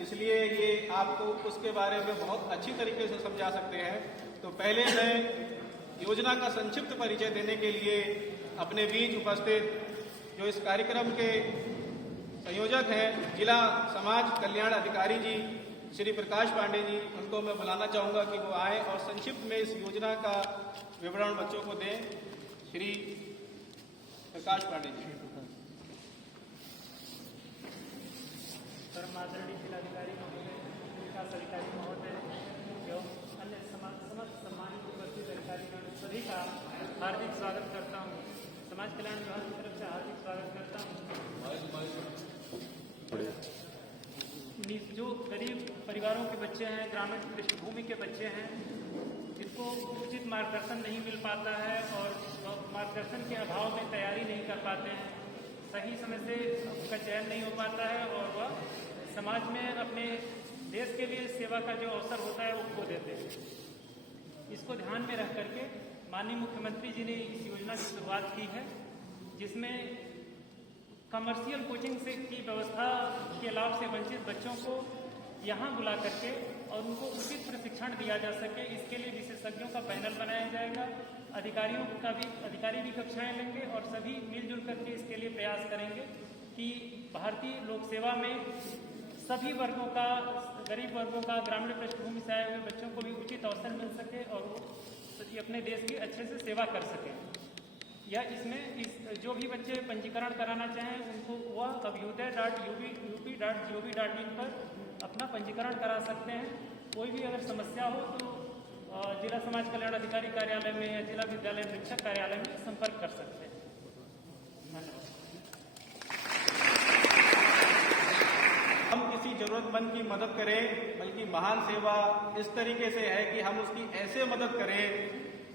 इसलिए ये आपको उसके बारे में बहुत अच्छी तरीके से समझा सकते हैं। तो पहले मैं योजना का संक्षिप्त परिचय देने के लिए अपने बीच उपस्थित जो इस कार्यक्रम के संयोजक हैं जिला समाज कल्याण अधिकारी जी श्री प्रकाश पांडे जी, उनको मैं बुलाना चाहूँगा कि वो आए और संक्षिप्त में इस योजना का विवरण बच्चों को दें। श्री प्रकाश पांडे जी। परम आदरणीय जिलाधिकारी महोदय, विकास अधिकारी महोदय एवं अन्य समस्त सम्मानित उपस्थित अधिकारीगण सभी का हार्दिक स्वागत करता हूँ। समाज कल्याण विभाग की तरफ से हार्दिक स्वागत करता हूँ। जो गरीब परिवारों के बच्चे हैं, ग्रामीण पृष्ठभूमि के बच्चे हैं, जिनको उचित मार्गदर्शन नहीं मिल पाता है और मार्गदर्शन के अभाव में तैयारी नहीं कर पाते हैं, सही समय से उनका चयन नहीं हो पाता है और वह समाज में अपने देश के लिए सेवा का जो अवसर होता है वो खो देते हैं। इसको ध्यान में रख करके माननीय मुख्यमंत्री जी ने इस योजना की शुरुआत की है, जिसमें कमर्शियल कोचिंग से की व्यवस्था के लाभ से वंचित बच्चों को यहाँ बुला करके और उनको उचित प्रशिक्षण दिया जा सके, इसके लिए विशेषज्ञों का पैनल बनाया जाएगा। अधिकारी भी कक्षाएं लेंगे और सभी मिलजुल करके इसके लिए प्रयास करेंगे कि भारतीय लोक सेवा में सभी वर्गों का, गरीब वर्गों का, ग्रामीण पृष्ठभूमि से आए हुए बच्चों को भी उचित अवसर मिल सके और वो अपने देश की अच्छे से सेवा कर सकें। या इसमें जो भी बच्चे पंजीकरण कराना चाहें उनको वह abhyuday.up.gov.in पर अपना पंजीकरण करा सकते हैं। कोई भी अगर समस्या हो तो जिला समाज कल्याण अधिकारी कार्यालय में या जिला विद्यालय निरीक्षक कार्यालय में संपर्क कर सकते हैं। हम किसी जरूरतमंद की मदद करें, बल्कि महान सेवा इस तरीके से है कि हम उसकी ऐसे मदद करें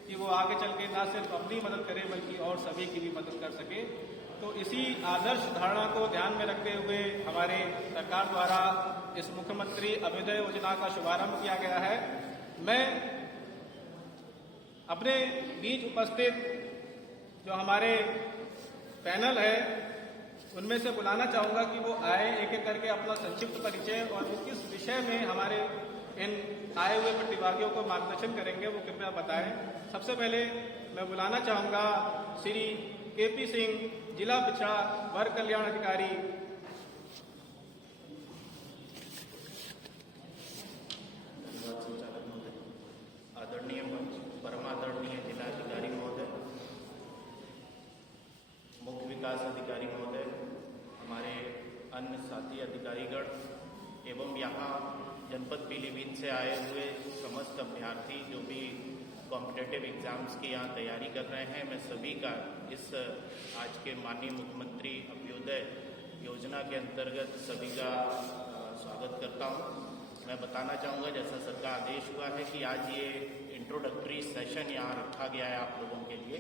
कि वो आगे चल के ना सिर्फ अपनी मदद करे बल्कि और सभी की भी मदद कर सके। तो इसी आदर्श धारणा को ध्यान में रखते हुए हमारे सरकार द्वारा इस मुख्यमंत्री अभ्युदय योजना का शुभारंभ किया गया है। मैं अपने बीच उपस्थित जो हमारे पैनल है उनमें से बुलाना चाहूंगा कि वो आए, एक एक करके अपना संक्षिप्त परिचय और किस विषय में हमारे इन आए हुए प्रतिभागियों को मार्गदर्शन करेंगे वो कृपया बताएं। सबसे पहले मैं बुलाना चाहूंगा श्री केपी सिंह, जिला पिछड़ा वर्ग कल्याण अधिकारी। धन्यवाद संचालक महोदय, आदरणीय परमादरणीय जिलाधिकारी महोदय, मुख्य विकास अधिकारी महोदय, हमारे अन्य साथी अधिकारीगण एवं यहाँ जनपद पीलीभीत से आए हुए समस्त अभ्यर्थी जो भी कॉम्पिटिटिव एग्जाम्स की यहाँ तैयारी कर रहे हैं, मैं सभी का इस आज के माननीय मुख्यमंत्री अभ्युदय योजना के अंतर्गत सभी का स्वागत करता हूँ। मैं बताना चाहूँगा, जैसा सर का आदेश हुआ है कि आज ये इंट्रोडक्टरी सेशन यहाँ रखा गया है आप लोगों के लिए।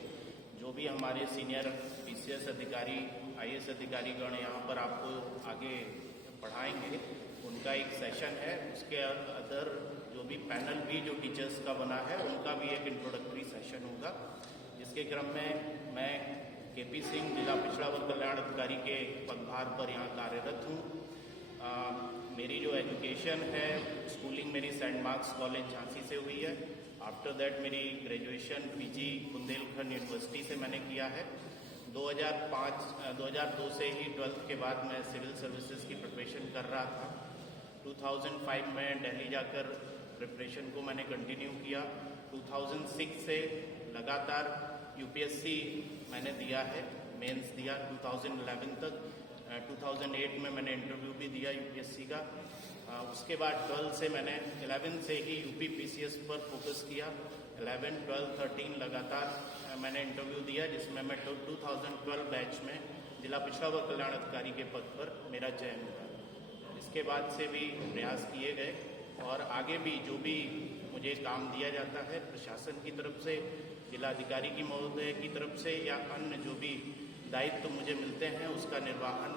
जो भी हमारे सीनियर PCS अधिकारी, IAS अधिकारीगण यहाँ पर आपको आगे पढ़ाएंगे, उनका एक सेशन है। उसके अदर जो भी पैनल भी जो टीचर्स का बना है उनका भी एक इंट्रोडक्टरी सेशन होगा। जिसके क्रम में मैं KP सिंह, जिला पिछड़ा वर्ग कल्याण अधिकारी के पदभार पर यहाँ कार्यरत हूँ। मेरी जो एजुकेशन है, स्कूलिंग मेरी सेंट मार्क्स कॉलेज झांसी से हुई है। आफ्टर दैट मेरी ग्रेजुएशन PG बुंदेलखंड यूनिवर्सिटी से मैंने किया है। 2002 से ही 12th के बाद मैं सिविल सर्विसेज की प्रिपरेशन कर रहा था। 2005 में दिल्ली जाकर प्रिपरेशन को मैंने कंटिन्यू किया। 2006 से लगातार UPSC मैंने दिया है, मेंस दिया 2011 तक। 2008 में मैंने इंटरव्यू भी दिया UPSC का। उसके बाद 12 से मैंने 11 से ही UP PCS पर फोकस किया। 11, 12, 13 लगातार मैंने इंटरव्यू दिया, जिसमें मैं 2012 बैच में जिला पिछड़ा वर्ग कल्याण अधिकारी के पद पर मेरा चयन हुआ। इसके बाद से भी प्रयास किए गए और आगे भी जो भी मुझे काम दिया जाता है प्रशासन की तरफ से, जिलाधिकारी की महोदय की तरफ से या अन्य जो भी दायित्व मुझे मिलते हैं उसका निर्वहन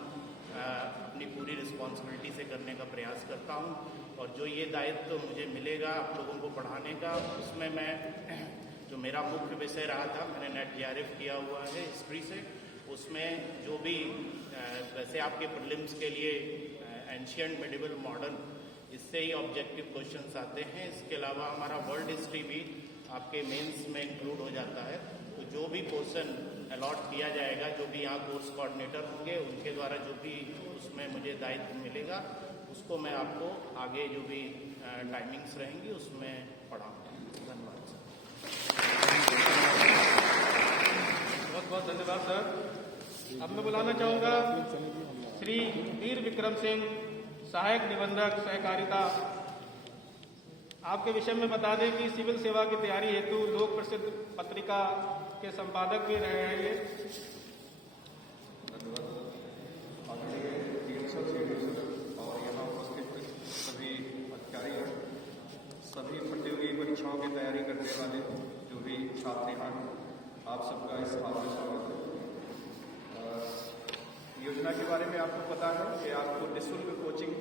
अपनी पूरी रिस्पॉन्सिबिलिटी से करने का प्रयास करता हूं। और जो ये दायित्व मुझे मिलेगा आप लोगों को पढ़ाने का, उसमें मैं जो मेरा मुख्य विषय रहा था, मैंने नेट JRF किया हुआ है हिस्ट्री से, उसमें जो भी वैसे आपके प्रीलिम्स के लिए एंशियंट, मिडिवल, मॉडर्न, इससे ही ऑब्जेक्टिव क्वेश्चंस आते हैं। इसके अलावा हमारा वर्ल्ड हिस्ट्री भी आपके मेंस में इंक्लूड हो जाता है। तो जो भी पोर्शन अलॉट किया जाएगा, जो भी यहाँ कोर्स कोऑर्डिनेटर होंगे, उनके द्वारा जो भी उसमें मुझे दायित्व मिलेगा, उसको मैं आपको आगे जो भी टाइमिंग्स रहेंगी उसमें पढ़ाऊँगा। धन्यवाद सर। बहुत बहुत धन्यवाद सर। अब मैं बुलाना चाहूँगा श्री वीर विक्रम सिंह, सहायक निबंधक सहकारिता। आपके विषय में बता दें कि सिविल सेवा की तैयारी हेतु लोक प्रसिद्ध पत्रिका के संपादक भी रहे हैं ये। और यहाँ उपस्थित सभी अधिकारीगण, सभी प्रतियोगी परीक्षाओं की तैयारी करने वाले जो भी छात्र हैं, आप सबका इस हाल में स्वागत है। योजना के बारे में आपको पता है कि आपको निःशुल्क कोचिंग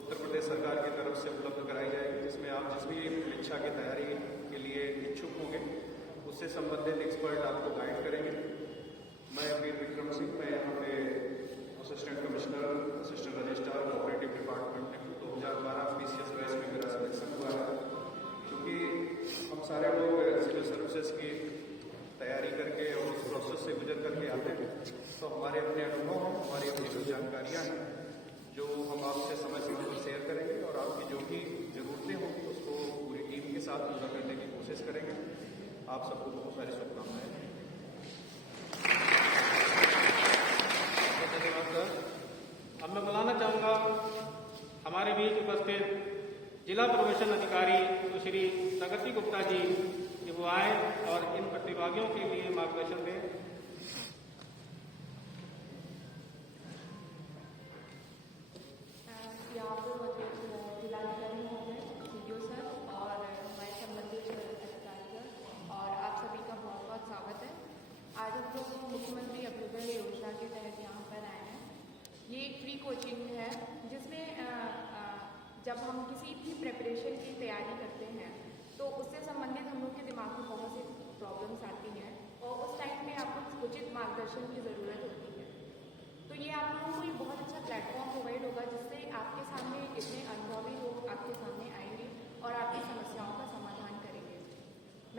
उत्तर प्रदेश सरकार की तरफ से उपलब्ध कराई जाएगी, जिसमें आप जिस भी परीक्षा की तैयारी के लिए इच्छुक होंगे उससे संबंधित एक्सपर्ट आपको गाइड करेंगे। मैं वीर विक्रम सिंह, मैं यहाँ पे assistant commissioner, assistant registrar cooperative department में 2012 PCS बैच में मेरा सिलेक्शन हुआ है। क्योंकि हम सारे लोग सिविल सर्विसेज की तैयारी करके और इस प्रोसेस से गुजर करके आते हैं, तो हमारे अपने अनुभव हैं, हमारी अपनी जो जानकारियाँ हैं, जो हम आपसे समय समय पर शेयर करेंगे और आपकी जो भी ज़रूरतें होंगी उसको पूरी टीम के साथ पूरा करने की कोशिश करेंगे। आप सबको बहुत सारी शुभकामनाएं। धन्यवाद सर। अब मैं बुलाना चाहूँगा हमारे बीच उपस्थित जिला प्रवेशन अधिकारी सुश्री प्रगति गुप्ता जी कि वो आए और इन प्रतिभागियों के लिए मार्गदर्शन दें। मुख्यमंत्री अभ्युदय योजना के तहत यहाँ पर आए हैं। ये एक फ्री कोचिंग है जिसमें जब हम किसी भी प्रिपरेशन की तैयारी करते हैं तो उससे संबंधित हम लोग के दिमाग में बहुत सी प्रॉब्लम्स आती हैं और उस टाइम में आपको उचित मार्गदर्शन की ज़रूरत होती है। तो ये आप लोगों को एक बहुत अच्छा प्लेटफॉर्म प्रोवाइड होगा जिससे आपके सामने इतने अनुभवी लोग आपके सामने आएंगे और आपकी समस्याओं का समाधान करेंगे।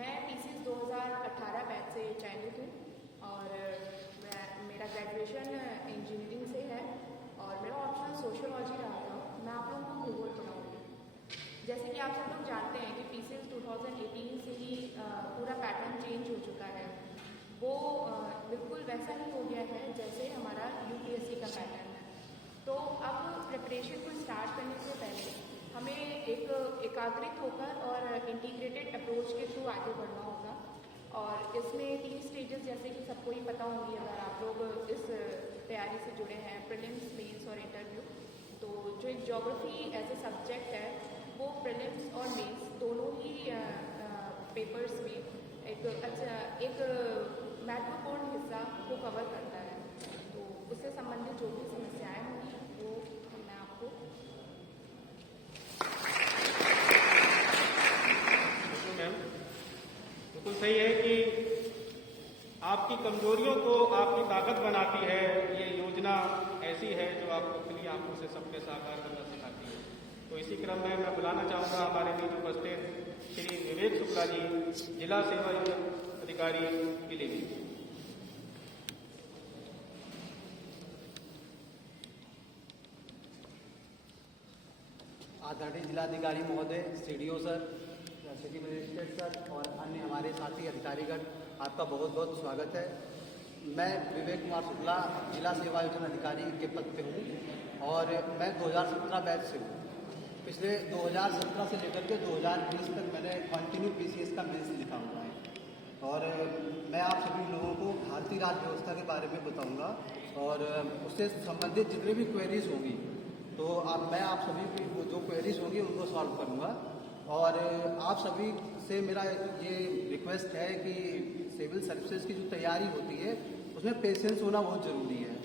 मैं PCS 2018 बैच से चयनित हूँ और मेरा ग्रेजुएशन इंजीनियरिंग से है और मेरा ऑप्शन सोशियोलॉजी रहा था। मैं आप लोगों को भूगोल पढ़ाऊँगी। जैसे कि आप सब लोग जानते हैं कि PCS 2018 से ही पूरा पैटर्न चेंज हो चुका है। वो बिल्कुल वैसा ही हो गया है जैसे हमारा UPSC का पैटर्न है। तो अब प्रिपरेशन को स्टार्ट करने से पहले हमें एक एकाग्रित होकर और इंटीग्रेटेड अप्रोच के थ्रू आगे बढ़ना होगा। और इसमें 3 स्टेजेस जैसे कि सबको ही पता होंगी अगर आप लोग इस तैयारी से जुड़े हैं, प्रीलिम्स, मेंस और इंटरव्यू। तो जो एक ज्योग्राफी एज ए सब्जेक्ट है वो प्रीलिम्स और मेंस दोनों ही पेपर्स में एक महत्वपूर्ण हिस्सा को कवर करता है। तो उससे संबंधित जो भी समस्याएं होंगी वो मैं आपको बिल्कुल सही है कि आपकी कमजोरियों को आपकी ताकत बनाती है। ये योजना ऐसी है जो आपको खुली आंखों से सबके साकार करना सिखाती है। तो इसी क्रम में मैं बुलाना चाहूँगा हमारे बीच उपस्थित श्री विवेक शुक्ला जी, जिला सेवा अधिकारी पीलीभीत। आदरणीय जिलाधिकारी महोदय, CDO sir, city magistrate sir और अन्य हमारे साथी अधिकारीगण, आपका बहुत बहुत स्वागत है। मैं विवेक कुमार शुक्ला जिला सेवा योजना अधिकारी के पद पे हूँ और मैं 2017 बैच से हूँ। पिछले 2017 से लेकर के 2020 तक मैंने कंटिन्यू PCS का मेंस लिखा हुआ है और मैं आप सभी लोगों को भारतीय राज्य व्यवस्था के बारे में बताऊँगा और उससे संबंधित जितने भी क्वेरीज होंगी तो मैं आप सभी की जो क्वेरीज होंगी उनको सॉल्व करूँगा। और आप सभी से मेरा ये रिक्वेस्ट है कि सिविल सर्विसेज की जो तैयारी होती है उसमें पेशेंस होना बहुत ज़रूरी है।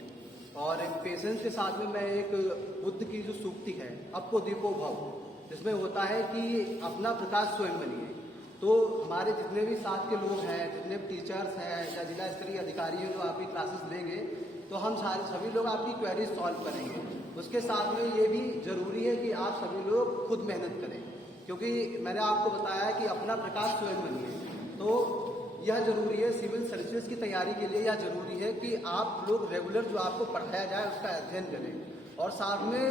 और पेशेंस के साथ में मैं एक बुद्ध की जो सूक्ति है, अपो दीपो भव, जिसमें होता है कि अपना प्रकाश स्वयं बनिए। तो हमारे जितने भी साथ के लोग हैं, जितने टीचर्स हैं या जिला स्तरीय अधिकारी हैं जो आपकी क्लासेस लेंगे, तो हम सभी लोग आपकी क्वेरीज सॉल्व करेंगे। उसके साथ में ये भी ज़रूरी है कि आप सभी लोग खुद मेहनत करें, क्योंकि मैंने आपको बताया कि अपना प्रकाश स्वयं बनिए। तो यह ज़रूरी है, सिविल सर्विसेज की तैयारी के लिए यह ज़रूरी है कि आप लोग रेगुलर जो आपको पढ़ाया जाए उसका अध्ययन करें। और साथ में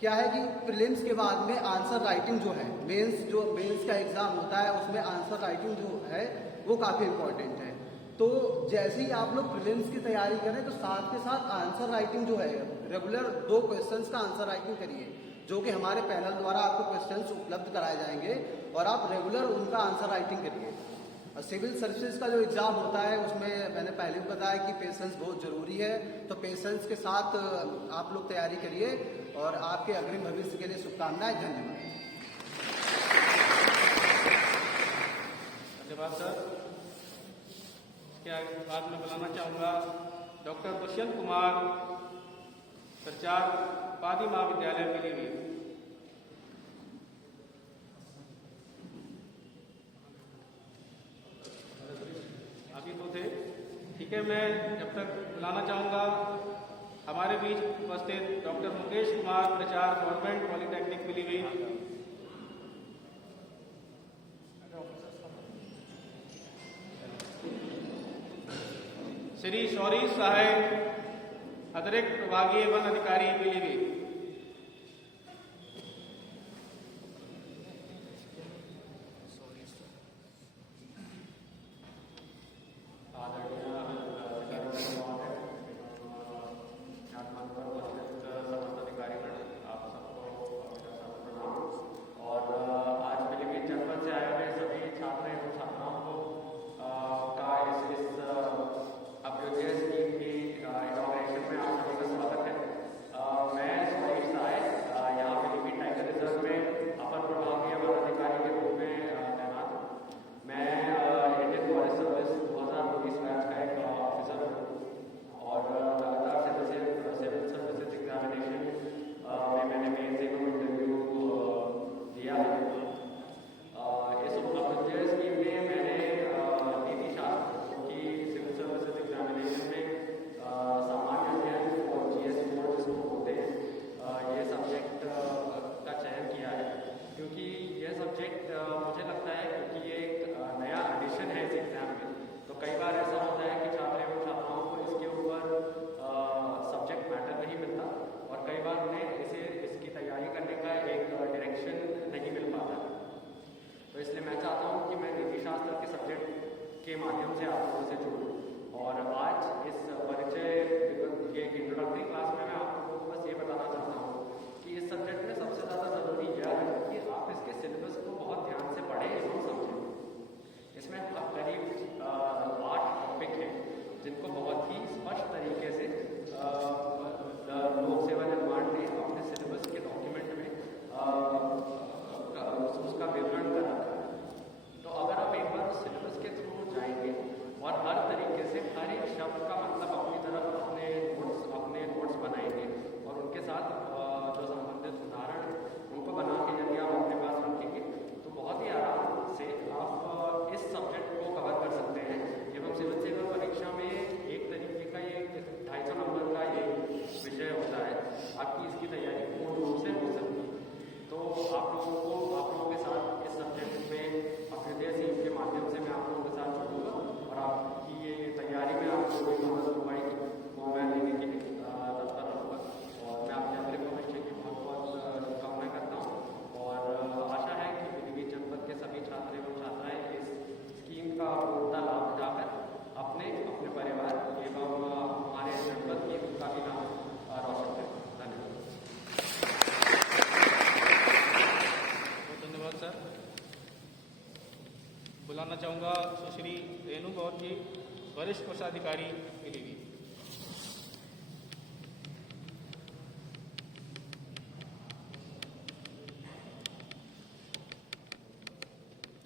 क्या है कि प्रीलिम्स के बाद में आंसर राइटिंग जो है, मेंस का एग्ज़ाम होता है उसमें आंसर राइटिंग जो है वो काफ़ी इम्पोर्टेंट है। तो जैसे ही आप लोग प्रीलिम्स की तैयारी करें तो साथ के साथ आंसर राइटिंग जो है रेगुलर 2 क्वेश्चंस का आंसर राइटिंग करिए, जो कि हमारे पैनल द्वारा आपको क्वेश्चंस उपलब्ध कराए जाएंगे और आप रेगुलर उनका आंसर राइटिंग करिए। सिविल सर्विसेज का जो एग्ज़ाम होता है उसमें मैंने पहले भी बताया कि पेशेंस बहुत ज़रूरी है, तो पेशेंस के साथ आप लोग तैयारी करिए और आपके अग्रिम भविष्य के लिए शुभकामनाएं। धन्यवाद। धन्यवाद सर। इसके बाद में बुलाना चाहूँगा डॉक्टर दुष्यंत कुमार, प्रचार पादी महाविद्यालय पीलीभीत। अभी तो थे, ठीक है। मैं जब तक बुलाना चाहूँगा हमारे बीच उपस्थित डॉक्टर मुकेश कुमार, प्रचार गवर्नमेंट पॉलिटेक्निक पीलीभीत। श्री शौरी सहाय, अतिरिक्त विभागीय वन अधिकारी पीलीभीत। के माध्यम से आप लोगों से जुड़ूं। और आज इस परिचय के इंट्रोडक्टरी क्लास में मैं आप लोगों को बस ये बताना चाहता हूँ कि इस सब्जेक्ट में सबसे ज़्यादा ज़रूरी यह है कि आप इसके सिलेबस को बहुत ध्यान से पढ़ें एवं समझें। इसमें करीब 8 टॉपिक हैं जिनको बहुत ही स्पष्ट तरीके से लोक सेवा निर्माण ने अपने सिलेबस के डॉक्यूमेंट में उसका विवरण कर रखा है। तो अगर आप एक बार उस सिलेबस के थ्रू जाएंगे और हर तरीके से हर एक शब्द का मतलब अपनी तरफ अपने नोट्स बनाएंगे और उनके साथ जो संबंधित उदाहरण उनको बना के यदि आप अपने पास रखेंगे तो बहुत ही आराम से आप इस सब्जेक्ट को कवर कर सकते हैं। एवं सिविल सेवा परीक्षा में एक तरीके का ये 250 नंबर का एक विषय होता है, आपकी इसकी तैयारी पूर्ण रूप से हो सकती है। तो आप लोगों के साथ इस सब्जेक्ट में अभ्युदय सीम के माध्यम से मैं आप लोगों के साथ जुड़ूंगा और आपकी ये तैयारी में आपको कोई मदद होगी वो मैं लेने के लिए तत्पर रहूँगा। और मैं अपने अगले भविष्य की बहुत बहुत शुभकामनाएं करता हूँ और आशा है कि पीलीभीत जनपद के सभी छात्र एवं छात्राएँ इस स्कीम का पूर्णतः लाभ उठाकर अपने परिवार एवं हमारे जनपद की का भी नाम रोशन करें। धन्यवाद सर। बुलाना चाहूँगा सुश्री रेणु गौर जी, वरिष्ठ कोषाधिकारी पीलीभीत।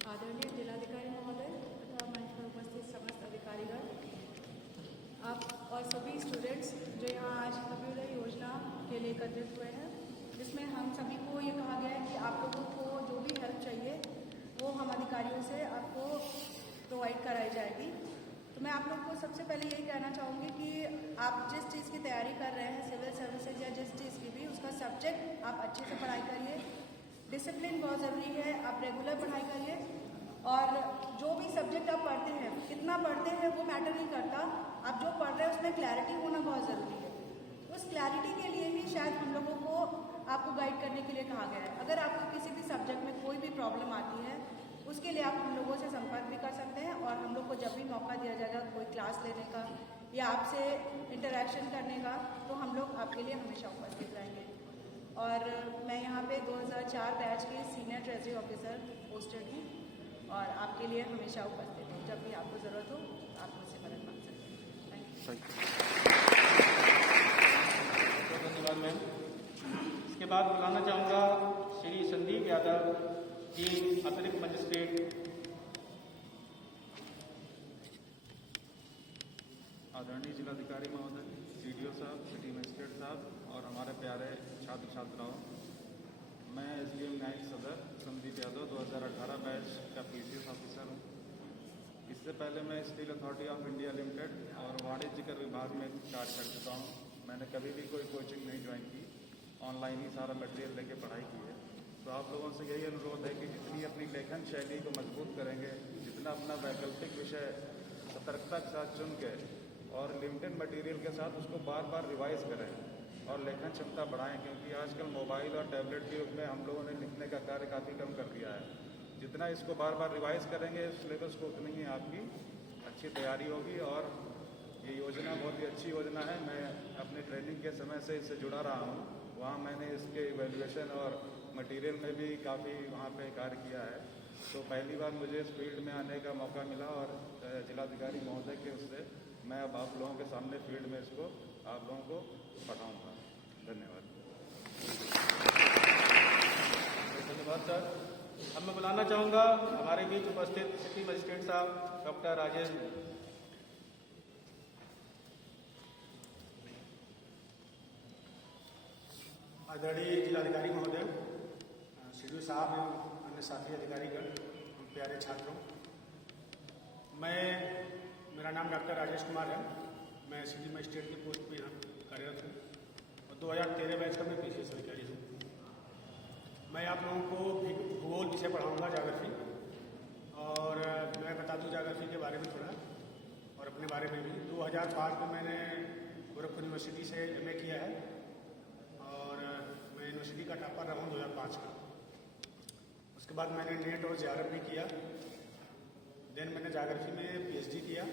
आदरणीय जिलाधिकारी महोदय तथा मंच पर उपस्थित समस्त अधिकारीगण, आप और सभी स्टूडेंट्स जो यहाँ आज अभ्युदय योजना के लिए एकत्रित हुए हैं, जिसमें हम सभी को ये कहा गया है कि आप लोगों को जो भी हेल्प चाहिए वो हम अधिकारियों से आपको प्रोवाइड कराई जाएगी। तो मैं आप लोग को सबसे पहले यही कहना सब्जेक्ट आप अच्छे से पढ़ाई करिए, डिसिप्लिन बहुत ज़रूरी है, आप रेगुलर पढ़ाई करिए और जो भी सब्जेक्ट आप पढ़ते हैं कितना पढ़ते हैं वो मैटर नहीं करता, आप जो पढ़ रहे हैं उसमें क्लैरिटी होना बहुत ज़रूरी है। उस क्लैरिटी के लिए ही शायद हम लोगों को आपको गाइड करने के लिए कहा गया है। अगर आपको किसी भी सब्जेक्ट में कोई भी प्रॉब्लम आती है उसके लिए आप हम लोगों से संपर्क भी कर सकते हैं और हम लोग को जब भी मौका दिया जाएगा कोई क्लास लेने का या आपसे इंटरेक्शन करने का तो हम लोग आपके लिए हमेशा उपस्थित रहेंगे। और मैं यहाँ पे 2004 बैच के सीनियर ट्रेजरी ऑफिसर पोस्टेड हूँ और आपके लिए हमेशा उपस्थित हूँ। जब भी आपको ज़रूरत हो आप मुझसे मदद मांग सकते हैं। Thank you. धन्यवाद मैम। इसके बाद बुलाना चाहूँगा श्री संदीप यादव जी, अतिरिक्त मजिस्ट्रेट। आदरणीय जिलाधिकारी महोदय, CDO साहब, सिटी मजिस्ट्रेट साहब और हमारे प्यारे छात्र छात्राओं, मैं SDM न्यायिक सदर संदीप यादव 2018 बैच का PCS ऑफिसर हूँ। इससे पहले मैं steel authority of India limited और वाणिज्य कर विभाग में कार्य कर चुका हूँ। मैंने कभी भी कोई कोचिंग नहीं ज्वाइन की, ऑनलाइन ही सारा मटेरियल लेके पढ़ाई की है। तो आप लोगों से यही अनुरोध है कि जितनी अपनी लेखन शैली को मजबूत करेंगे, जितना अपना वैकल्पिक विषय सतर्कता के साथ चुन के और लिमिटेड मटेरियल के साथ उसको बार बार रिवाइज करें और लेखन क्षमता बढ़ाएं, क्योंकि आजकल मोबाइल और टैबलेट के युग में हम लोगों ने लिखने का कार्य काफ़ी कम कर दिया है। जितना इसको बार बार रिवाइज करेंगे सिलेबस को, उतनी ही आपकी अच्छी तैयारी होगी। और ये योजना बहुत ही अच्छी योजना है। मैं अपने ट्रेनिंग के समय से इससे जुड़ा रहा हूँ। वहाँ मैंने इसके इवैल्यूएशन और मटेरियल में भी काफ़ी वहाँ पे कार्य किया है। तो पहली बार मुझे इस फील्ड में आने का मौका मिला और जिलाधिकारी महोदय के उससे मैं अब आप लोगों के सामने फील्ड में इसको आप लोगों को पढ़ाऊँगा। धन्यवाद। धन्यवाद सर। अब मैं बुलाना चाहूँगा हमारे बीच उपस्थित सिटी मजिस्ट्रेट साहब डॉक्टर राजेश। आदरणीय जिलाधिकारी महोदय, CDO साहब एवं अन्य साथी अधिकारीगण, प्यारे छात्रों, मेरा नाम डॉक्टर राजेश कुमार है। मैं सिटी मजिस्ट्रेट के पोस्ट पर यहाँ कार्यरत हूँ और 2013 बैच का मैं PCS अधिकारी हूँ। मैं आप लोगों को भूगोल विषय पढ़ाऊँगा, ज्योग्राफी, और मैं बता दूँ ज्योग्राफी के बारे में थोड़ा और अपने बारे में भी। 2005 में मैंने गोरखपुर यूनिवर्सिटी से MA किया है और मैं यूनिवर्सिटी का टॉपर रहा हूँ 2005 का। उसके बाद मैंने नेट और JRF भी किया। देन मैंने ज्योग्राफी में PhD किया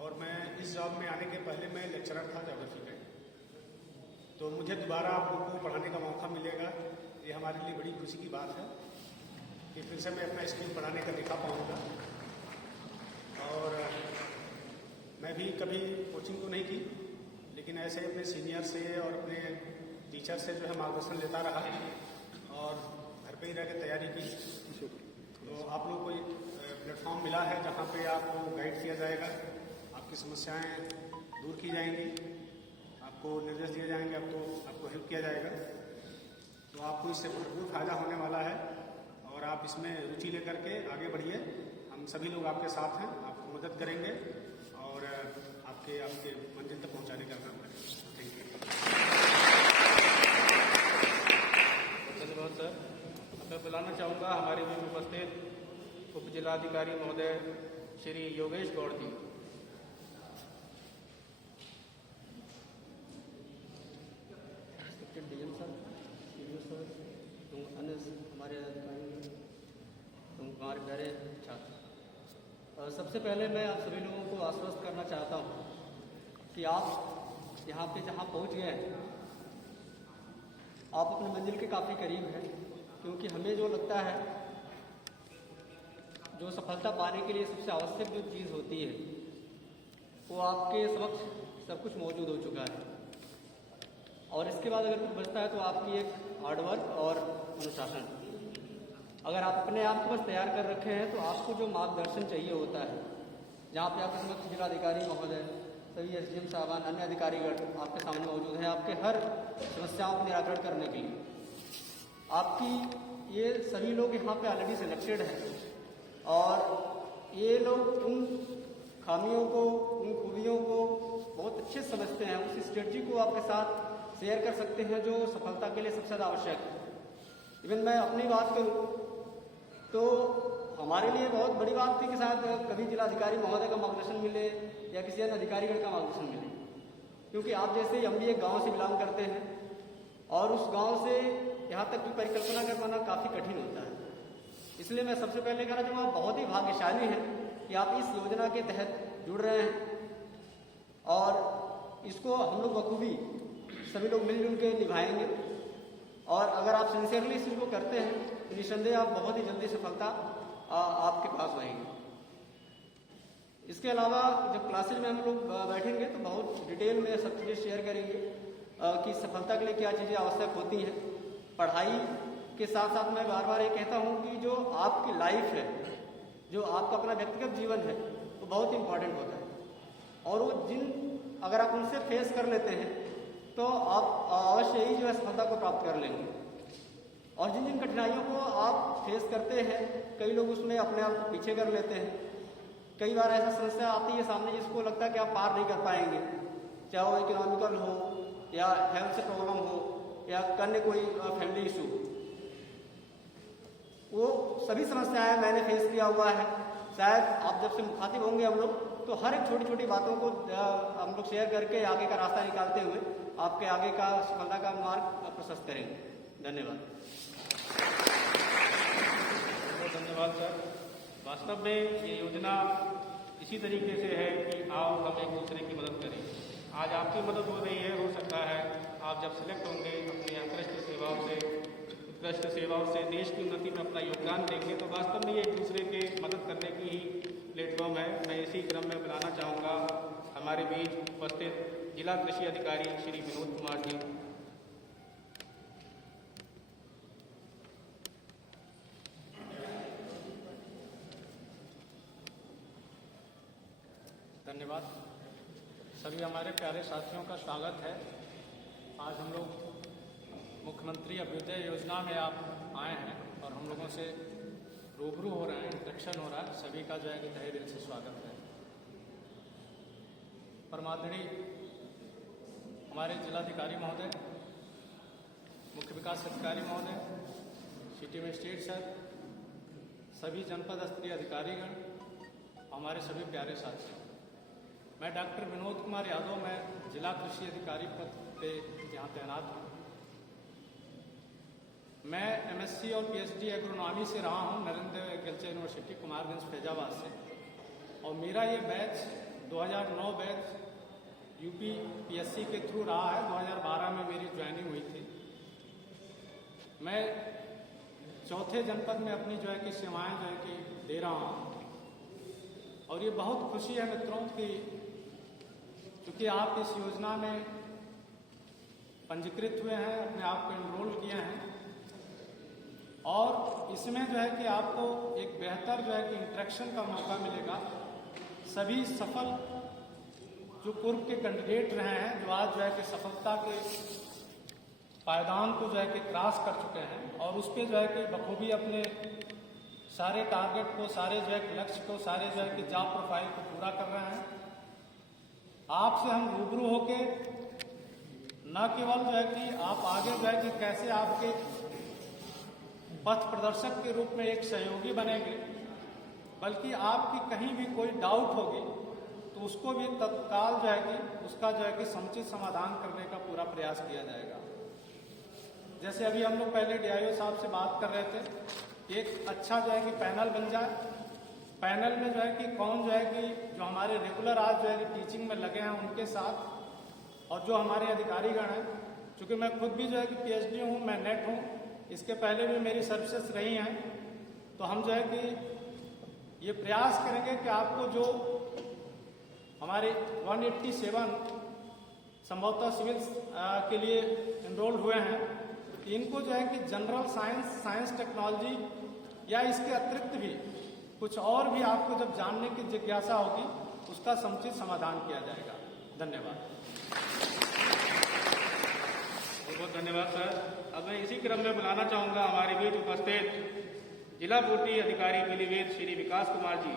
और मैं इस जॉब में आने के पहले मैं लेक्चरर था ज्योग्राफी का। तो मुझे दोबारा आप लोगों को पढ़ाने का मौका मिलेगा, ये हमारे लिए बड़ी खुशी की बात है कि फिर से मैं अपना स्किल बढ़ाने का दिखा पाऊँगा। और मैं भी कभी कोचिंग तो नहीं की, लेकिन ऐसे अपने सीनियर से और अपने टीचर से जो है मार्गदर्शन लेता रहा और घर पे ही रह के तैयारी की। तो आप लोगों को प्लेटफॉर्म मिला है जहाँ पे आपको गाइड किया जाएगा, आपकी समस्याएं दूर की जाएंगी, आपको निर्देश दिए जाएंगे, आपको हेल्प किया जाएगा। तो आपको इससे भरपूर फायदा होने वाला है और आप इसमें रुचि लेकर के आगे बढ़िए। हम सभी लोग आपके साथ हैं, आपको मदद करेंगे और आपके मंजिल तक पहुँचाने का काम करेंगे। Thank you. धन्यवाद सर। अब मैं बुलाना चाहूँगा हमारे बीच उपस्थित उप जिलाधिकारी महोदय श्री योगेश गौड़ जी। DM सर, CDO सर, अन्य हमारे अधिकारी, हमारे प्यारे छात्र, सबसे पहले मैं आप सभी लोगों को आश्वस्त करना चाहता हूँ कि आप यहाँ पे जहाँ पहुँच गए हैं, आप अपने मंजिल के काफ़ी करीब हैं। क्योंकि हमें जो लगता है जो सफलता पाने के लिए सबसे आवश्यक जो चीज़ होती है वो आपके समक्ष सब कुछ मौजूद हो चुका है। और इसके बाद अगर कुछ बचता है तो आपकी एक हार्डवर्क और अनुशासन। अगर आप अपने आप को बस तैयार कर रखे हैं तो आपको जो मार्गदर्शन चाहिए होता है, जहाँ पे आपके समक्ष जिलाधिकारी महोदय, सभी SDM साहबान, अन्य अधिकारीगण आपके सामने मौजूद हैं आपके हर समस्याओं का निराकरण करने के लिए। आपकी ये सभी लोग यहाँ पे ऑलरेडी सिलेक्टेड हैं और ये लोग उन खामियों को, उन खूबियों को बहुत अच्छे समझते हैं, उस स्ट्रेटजी को आपके साथ शेयर कर सकते हैं जो सफलता के लिए सबसे ज़्यादा आवश्यक है। इवन मैं अपनी बात करूँ तो हमारे लिए बहुत बड़ी बात थी कि शायद कभी जिलाधिकारी महोदय का मार्गदर्शन मिले या किसी अन्य अधिकारीगण का मार्गदर्शन मिले, क्योंकि आप जैसे हम भी एक गाँव से बिलोंग करते हैं और उस गाँव से यहाँ तक की परिकल्पना कर पाना काफ़ी कठिन होता है। इसलिए मैं सबसे पहले कहना चाहूँगा बहुत ही भाग्यशाली हैं कि आप इस योजना के तहत जुड़ रहे हैं और इसको हम लोग बखूबी सभी लोग मिलजुल के निभाएंगे। और अगर आप सिंसियरली इस चीज़ को करते हैं तो निस्संदेह आप बहुत ही जल्दी सफलता आपके पास आएगी। इसके अलावा जब क्लासेज में हम लोग बैठेंगे तो बहुत डिटेल में सब चीज़ें शेयर करेंगे कि सफलता के लिए क्या चीज़ें आवश्यक होती हैं। पढ़ाई के साथ साथ मैं बार बार ये कहता हूँ कि जो आपकी लाइफ है, जो आपका अपना व्यक्तिगत जीवन है, वो बहुत इंपॉर्टेंट होता है और वो अगर आप उनसे फेस कर लेते हैं तो आप अवश्य ही जो है सफलता को प्राप्त कर लेंगे। और जिन जिन कठिनाइयों को आप फेस करते हैं, कई लोग उसमें अपने आप को पीछे कर लेते हैं। कई बार ऐसा समस्या आती है सामने जिसको लगता है कि आप पार नहीं कर पाएंगे, चाहे वो इकोनॉमिकल हो या हेल्थ से प्रॉब्लम हो या अन्य कोई फैमिली इशू। वो सभी समस्याएं मैंने फेस किया हुआ है। शायद आप जब से मुखातिब होंगे हम लोग तो हर एक छोटी छोटी बातों को हम लोग शेयर करके आगे का रास्ता निकालते हुए आपके आगे का सफलता का मार्ग प्रशस्त करेंगे। धन्यवाद। बहुत धन्यवाद सर। वास्तव में ये योजना इसी तरीके से है कि आओ हम एक दूसरे की मदद करें। आज आपकी मदद हो रही है, हो सकता है आप जब सिलेक्ट होंगे अपनी उत्कृष्ट सेवाओं से देश की उन्नति में अपना योगदान देंगे, तो वास्तव में ये एक दूसरे के मदद करने की ही प्लेटफॉर्म है। मैं इसी क्रम में बुलाना चाहूँगा हमारे बीच उपस्थित जिला कृषि अधिकारी श्री विनोद कुमार जी। धन्यवाद। सभी हमारे प्यारे साथियों का स्वागत है। आज हम लोग मुख्यमंत्री अभ्युदय योजना में आप आए हैं और हम लोगों से रूबरू हो रहे हैं, इंट्रैक्शन हो रहा है। सभी का जो है कि तहे दिल से स्वागत है। परमादरणीय हमारे जिलाधिकारी महोदय, मुख्य विकास अधिकारी महोदय, सिटी मजिस्ट्रेट सर, सभी जनपद स्तरीय अधिकारीगण, हमारे सभी प्यारे साथी, मैं डॉक्टर विनोद कुमार यादव, मैं जिला कृषि अधिकारी पद पे यहाँ तैनात हूँ। मैं एमएससी और पीएचडी एग्रोनॉमी से रहा हूँ नरेंद्र एग्रीकल्चर यूनिवर्सिटी कुमारगंज फैजाबाद से, और मेरा ये बैच 2009 बैच यूपी पीएससी के थ्रू रहा है। 2012 में मेरी ज्वाइनिंग हुई थी। मैं चौथे जनपद में अपनी जो है कि सेवाएं जो है कि दे रहा हूँ, और ये बहुत खुशी है मित्रों कि चूँकि आप इस योजना में पंजीकृत हुए हैं, अपने आप को एनरोल किए हैं, और इसमें जो है कि आपको एक बेहतर जो है कि इंटरेक्शन का मौका मिलेगा। सभी सफल जो पूर्व के कैंडिडेट रहे हैं, जो आज जो है कि सफलता के पायदान को जो है कि क्रॉस कर चुके हैं और उस पर जो है कि बखूबी अपने सारे टारगेट को, सारे जो है कि लक्ष्य को, सारे जो है कि जॉब प्रोफाइल को पूरा कर रहे हैं। आपसे हम रूबरू होके न केवल जो है कि आप आगे जो है कि कैसे आपके पथ प्रदर्शक के रूप में एक सहयोगी बनेंगे, बल्कि आपकी कहीं भी कोई डाउट होगी तो उसको भी तत्काल जो है कि उसका जो है कि समुचित समाधान करने का पूरा प्रयास किया जाएगा। जैसे अभी हम लोग पहले डीआईओ साहब से बात कर रहे थे, एक अच्छा जो है कि पैनल बन जाए। पैनल में जो है कि कौन जो है कि जो हमारे रेगुलर आज जो है कि टीचिंग में लगे हैं उनके साथ, और जो हमारे अधिकारीगण हैं, चूँकि मैं खुद भी जो है कि पीएचडी हूँ, मैं नेट हूँ, इसके पहले भी मेरी सर्विसेज रही हैं, तो हम जो है कि ये प्रयास करेंगे कि आपको जो हमारे 187 संभवतः सिविल के लिए एनरोल हुए हैं, इनको जो है कि जनरल साइंस टेक्नोलॉजी या इसके अतिरिक्त भी कुछ और भी आपको जब जानने की जिज्ञासा होगी उसका समुचित समाधान किया जाएगा। धन्यवाद। बहुत बहुत धन्यवाद सर। अब मैं इसी क्रम में बुलाना चाहूँगा हमारे बीच उपस्थित जिला पूर्ति अधिकारी पीलीभीत श्री विकास कुमार जी।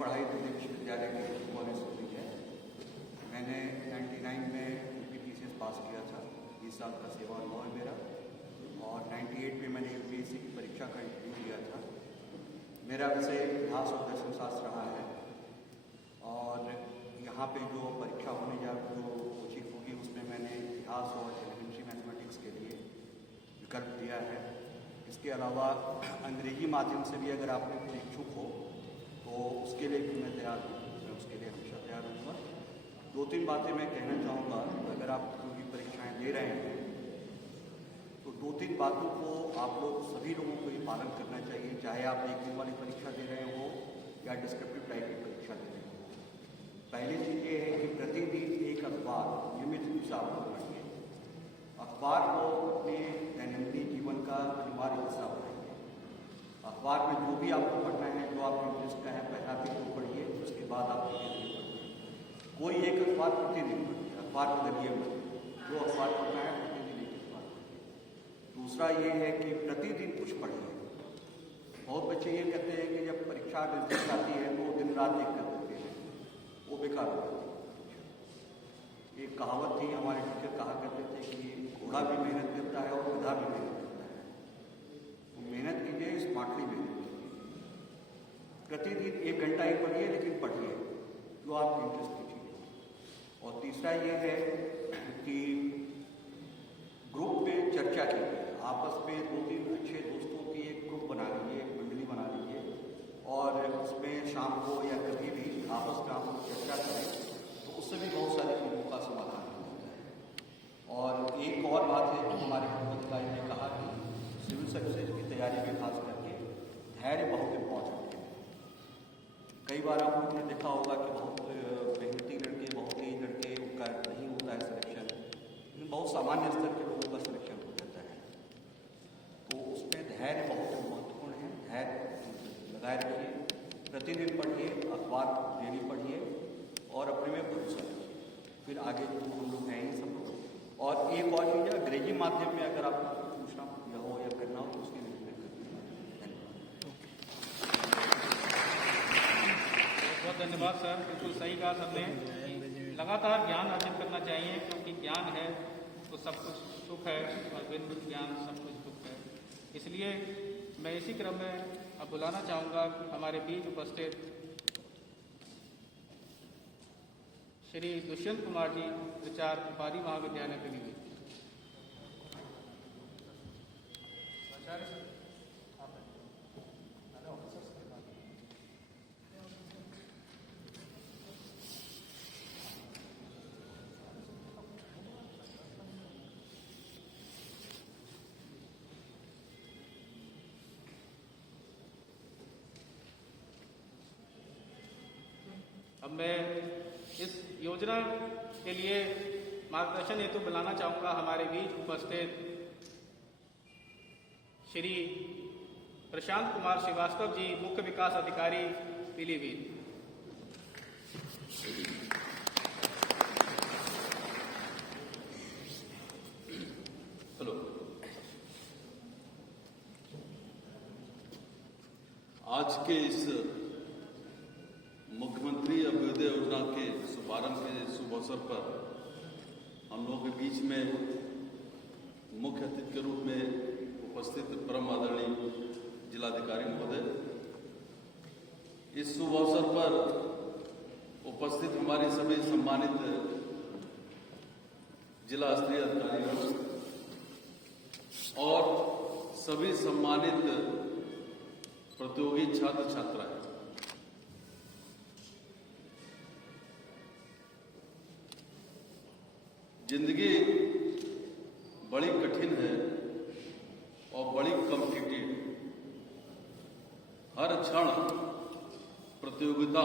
पढ़ाई दिल्ली विश्वविद्यालय के कॉलेज से हुई है। मैंने 99 में UPPCS पास किया था, 20 साल का सेवा अनुभव है मेरा, और 98 में मैंने UPSC की परीक्षा का इंटरव्यू दिया था। मेरा विषय इतिहास और दर्शन शास्त्र रहा है, और यहाँ पे जो परीक्षा होने जो कोचिंग होगी उसमें मैंने इतिहास और एलिमेंट्री मैथमेटिक्स के लिए विकल्प दिया है। इसके अलावा अंग्रेजी माध्यम से भी अगर आपने कोई इच्छुक हो तो उसके लिए भी मैं तैयार हूँ, मैं उसके लिए हमेशा तैयार रहूँगा। 2-3 बातें मैं कहना चाहूँगा। अगर आप कोई भी परीक्षाएँ दे रहे हैं तो 2-3 बातों को आप लोग सभी लोगों को ये पालन करना चाहिए, चाहे आप 1 दिन वाली परीक्षा दे रहे हो या डिस्क्रिप्टिव टाइप की परीक्षा दे रहे हो। पहली चीज़ ये है कि प्रतिदिन एक अखबार नियमित रूप से आप लोग पढ़िए। अखबार को अपने दैनंदिन जीवन का अनिवार्य हिस्सा बनाइए। अखबार में जो भी आपको पढ़ना है, जो आपको इंटरेस्ट का है, पहला भी तो पढ़िए, उसके बाद आप पढ़िए। कोई एक अखबार प्रतिदिन पढ़िए, अखबार बदलिए मत। जो अखबार पढ़ना है प्रतिदिन एक अखबार पढ़िए। दूसरा ये है कि प्रतिदिन कुछ पढ़िए। बहुत बच्चे ये कहते हैं कि जब परीक्षा नजदीक आती है तो दिन रात एक कर देते हैं, वो बेकार हो जाती है। एक कहावत थी, हमारे टीचर कहा करते थे कि घोड़ा भी मेहनत करता है और गधा भी मेहनत करता है। तो मेहनत कीजिए, स्मार्टली मेहनत कीजिए। प्रतिदिन 1 घंटा ही पढ़िए, लेकिन पढ़िए जो आपकी इंटरेस्ट की चीज़। और तीसरा ये है कि ग्रुप में चर्चा कीजिए। आपस में 2-3 अच्छे दोस्तों की एक ग्रुप बना लीजिए, एक मंडली बना लीजिए, और उसमें शाम को या कभी भी आपस में आप लोग चर्चा करें तो उससे भी बहुत सारी चीज़ों का समाधान होता है। और एक और बात है, हमारे अधिकारी ने कहा कि सिविल सर्विसेज की तैयारी में खास करके धैर्य बहुत इम्पोर्टेंट है। कई बार आप लोगों ने देखा होगा कि बहुत मेहनती लड़के, बहुत तेज लड़के, उनका नहीं होता है सिलेक्शन, लेकिन बहुत सामान्य स्तर के लोगों का सिलेक्शन हो जाता है। तो उसमें धैर्य बहुत महत्वपूर्ण है। धैर्य लगाए रखिए, प्रतिदिन पढ़िए, अखबार डेली पढ़िए और अपने में भरोसा रखिए। फिर आगे जो हम लोग हैं ही सब लोग। और एक और चीज़, अंग्रेजी माध्यम में अगर आपको पूछना हो या करना हो तो उसके लिए बहुत धन्यवाद सर, बिल्कुल सही कहा सबने। लगातार ज्ञान अर्जित करना चाहिए, क्योंकि ज्ञान है तो सब कुछ सुख है, और बिन ज्ञान सब कुछ दुख है। इसलिए मैं इसी क्रम में अब बुलाना चाहूँगा कि हमारे बीच उपस्थित श्री दुष्यंत कुमार जी, विचार उपाधि महाविद्यालय पीलीभीत। अब मैं इस योजना के लिए मार्गदर्शन हेतु बुलाना चाहूँगा हमारे बीच उपस्थित श्री प्रशांत कुमार श्रीवास्तव जी, मुख्य विकास अधिकारी पीलीभीत। हेलो, आज के इस मुख्यमंत्री अभ्युदय योजना के शुभारंभ के शुभ अवसर पर हम लोगों के बीच में मुख्य अतिथि के रूप में उपस्थित परम आदरणीय जिलाधिकारी महोदय, इस शुभ अवसर पर उपस्थित हमारे सभी सम्मानित जिला स्तरीय अधिकारीगण और सभी सम्मानित प्रतियोगी छात्र छात्राएं, जिंदगी बड़ी कठिन है और बड़ी कॉम्पिटिटिव। हर क्षण प्रतियोगिता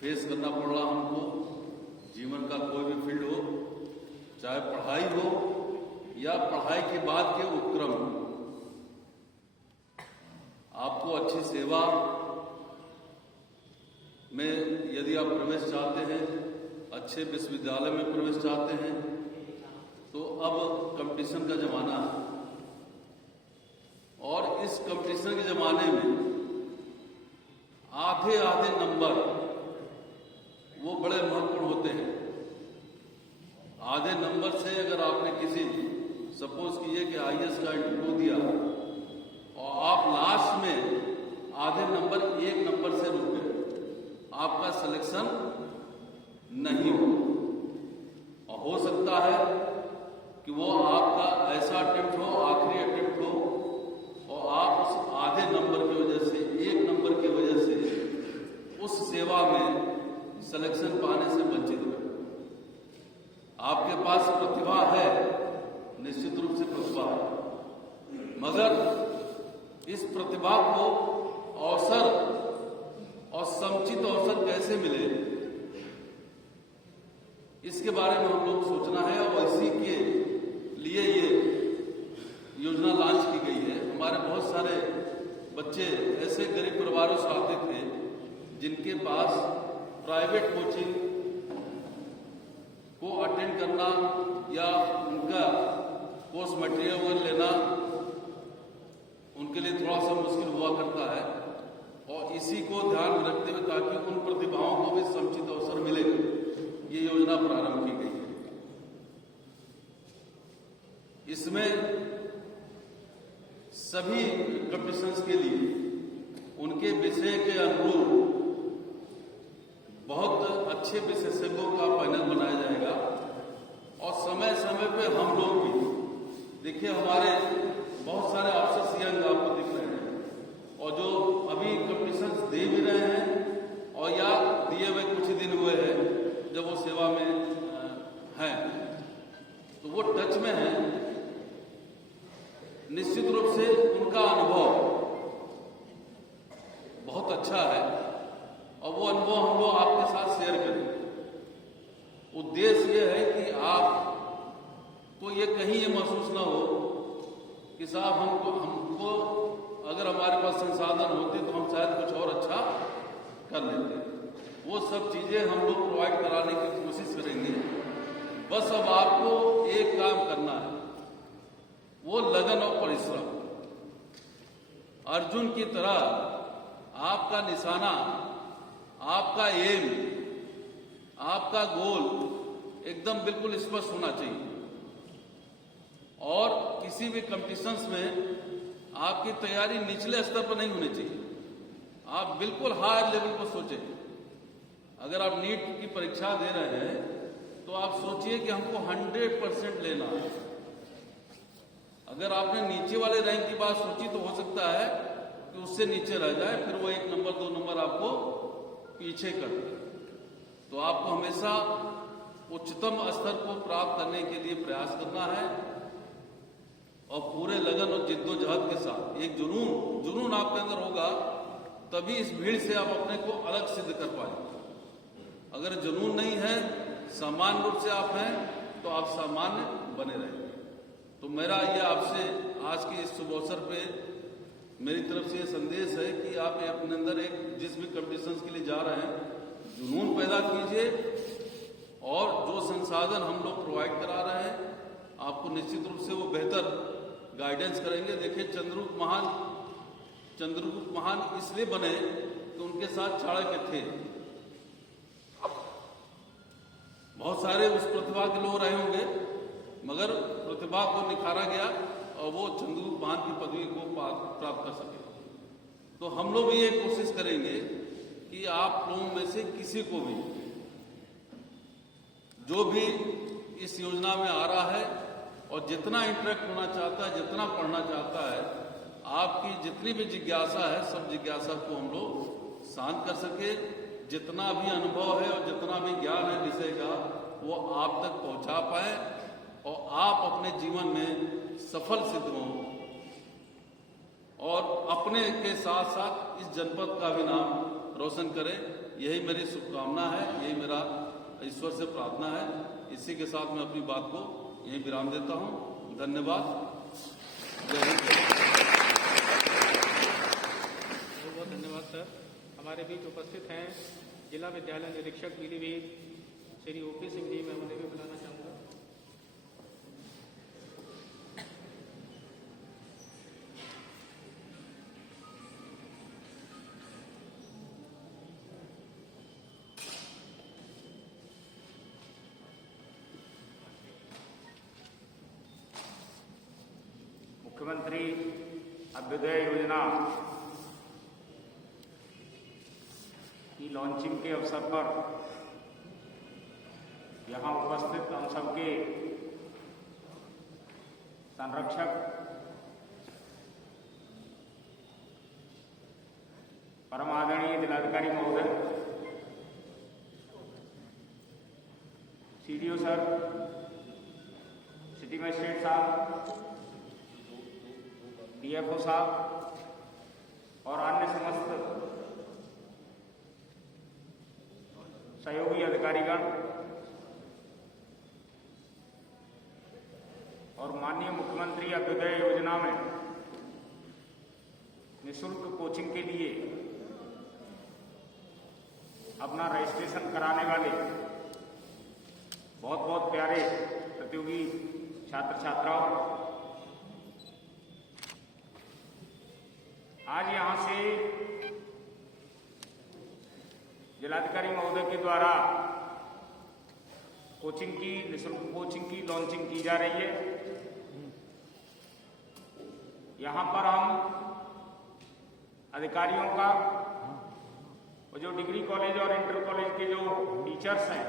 फेस करना पड़ रहा हमको। जीवन का कोई भी फील्ड हो, चाहे पढ़ाई हो या पढ़ाई के बाद के उपक्रम हो, आपको अच्छी सेवा में यदि आप प्रवेश चाहते हैं, अच्छे विश्वविद्यालय में प्रवेश चाहते हैं, तो अब कंपटीशन का जमाना है। और इस कंपटीशन के जमाने में आधे आधे नंबर वो बड़े महत्वपूर्ण होते हैं। आधे नंबर से अगर आपने किसी सपोज कीजिए कि IAS का इंटरव्यू दिया और आप लास्ट में आधे नंबर 1 नंबर से रुक गए, आपका सिलेक्शन नहीं हो। और हो सकता है कि वो आपका ऐसा अटेम्प्ट हो, आखिरी अटेम्प्ट हो, और आप उस आधे नंबर की वजह से, 1 नंबर की वजह से उस सेवा में सिलेक्शन पाने से वंचित हुए। आपके पास प्रतिभा है, निश्चित रूप से प्रतिभा है, मगर इस प्रतिभा को अवसर और समुचित अवसर कैसे मिले, इसके बारे में हम लोग सोचना है। और इसी के लिए ये योजना लॉन्च की गई है। हमारे बहुत सारे बच्चे ऐसे गरीब परिवारों से आते थे जिनके पास प्राइवेट कोचिंग को अटेंड करना या उनका कोर्स मटेरियल लेना उनके लिए थोड़ा सा मुश्किल हुआ करता है। और इसी को ध्यान में रखते हुए ताकि उन प्रतिभाओं को भी समुचित अवसर मिले, ये योजना प्रारंभ की गई है। इसमें सभी कंपटीशंस के लिए उनके विषय के अनुरूप बहुत अच्छे विशेषज्ञों का पैनल बनाया जाएगा। और समय समय पे हम लोग भी देखिए, हमारे बहुत सारे ऑफिसर्स यंग आपको दिख रहे हैं और जो अभी कंपटीशंस दे भी रहे हैं और या दिए हुए कुछ ही दिन हुए हैं जब वो सेवा में हैं, तो वो टच में हैं। निश्चित रूप से उनका अनुभव बहुत अच्छा है और वो अनुभव हम लोग आपके साथ शेयर करें। उद्देश्य ये है कि आपको ये कहीं ये महसूस ना हो कि साहब हमको अगर हमारे पास संसाधन होते तो हम शायद कुछ और अच्छा कर लेते। वो सब चीजें हम लोग प्रोवाइड कराने की कोशिश करेंगे। बस अब आपको एक काम करना है, वो लगन और परिश्रम। अर्जुन की तरह आपका निशाना, आपका एम, आपका गोल एकदम बिल्कुल स्पष्ट होना चाहिए। और किसी भी कंपटीशंस में आपकी तैयारी निचले स्तर पर नहीं होनी चाहिए। आप बिल्कुल हाई लेवल पर सोचें। अगर आप नीट की परीक्षा दे रहे हैं तो आप सोचिए कि हमको 100% लेना है। अगर आपने नीचे वाले रैंक की बात सोची तो हो सकता है कि उससे नीचे रह जाए, फिर वो 1 नंबर 2 नंबर आपको पीछे कर दे। तो आपको हमेशा उच्चतम स्तर को प्राप्त करने के लिए प्रयास करना है और पूरे लगन और जिद्दोजहद के साथ एक जुनून आपके अंदर होगा, तभी इस भीड़ से आप अपने को अलग सिद्ध कर पाएंगे। अगर जुनून नहीं है, सामान्य रूप से आप हैं, तो आप सामान्य बने रहेंगे। तो मेरा ये आपसे आज के इस शुभ अवसर पे मेरी तरफ से ये संदेश है कि आप अपने अंदर एक जिस भी कंपटीशंस के लिए जा रहे हैं, जुनून पैदा कीजिए और जो संसाधन हम लोग प्रोवाइड करा रहे हैं आपको निश्चित रूप से वो बेहतर गाइडेंस करेंगे। देखिए, चंद्रगुप्त महान इसलिए बने तो उनके साथ चाणक्य थे। बहुत सारे उस प्रतिभा के लोग रहे होंगे, मगर प्रतिभा को निखारा गया और वो चंद्रगुप्त महान की पदवी को प्राप्त कर सके। तो हम लोग भी ये कोशिश करेंगे कि आप लोगों में से किसी को भी जो भी इस योजना में आ रहा है और जितना इंटरेक्ट होना चाहता है, जितना पढ़ना चाहता है, आपकी जितनी भी जिज्ञासा है, सब जिज्ञासा को हम लोग शांत कर सके। जितना भी अनुभव है और जितना भी ज्ञान है विषय का, वो आप तक पहुंचा पाए और आप अपने जीवन में सफल सिद्ध हों और अपने के साथ साथ इस जनपद का भी नाम रोशन करें। यही मेरी शुभकामना है, यही मेरा ईश्वर से प्रार्थना है। इसी के साथ मैं अपनी बात को यहीं विराम देता हूं। धन्यवाद। जय हिंद। बहुत बहुत धन्यवाद सर। हमारे बीच उपस्थित हैं जिला विद्यालय निरीक्षक पीलीभीत श्री OP सिंह जी। मैं उन्हें भी बुलाना चाहूँगा। मुख्यमंत्री अभ्युदय योजना की लॉन्चिंग के अवसर पर यहाँ उपस्थित हम सबके संरक्षक, परम आदरणीय जिलाधिकारी महोदय, सीडीओ सर, सिटी मजिस्ट्रेट साहब, डीएफओ साहब और अन्य समस्त सहयोगी अधिकारीगण और माननीय मुख्यमंत्री अभ्युदय योजना में निःशुल्क कोचिंग के लिए अपना रजिस्ट्रेशन कराने वाले बहुत बहुत प्यारे प्रतियोगी छात्र छात्राओं, आज यहाँ से जिलाधिकारी महोदय के द्वारा कोचिंग की, निःशुल्क कोचिंग की लॉन्चिंग की जा रही है। यहाँ पर हम अधिकारियों का और जो डिग्री कॉलेज और इंटर कॉलेज के जो टीचर्स हैं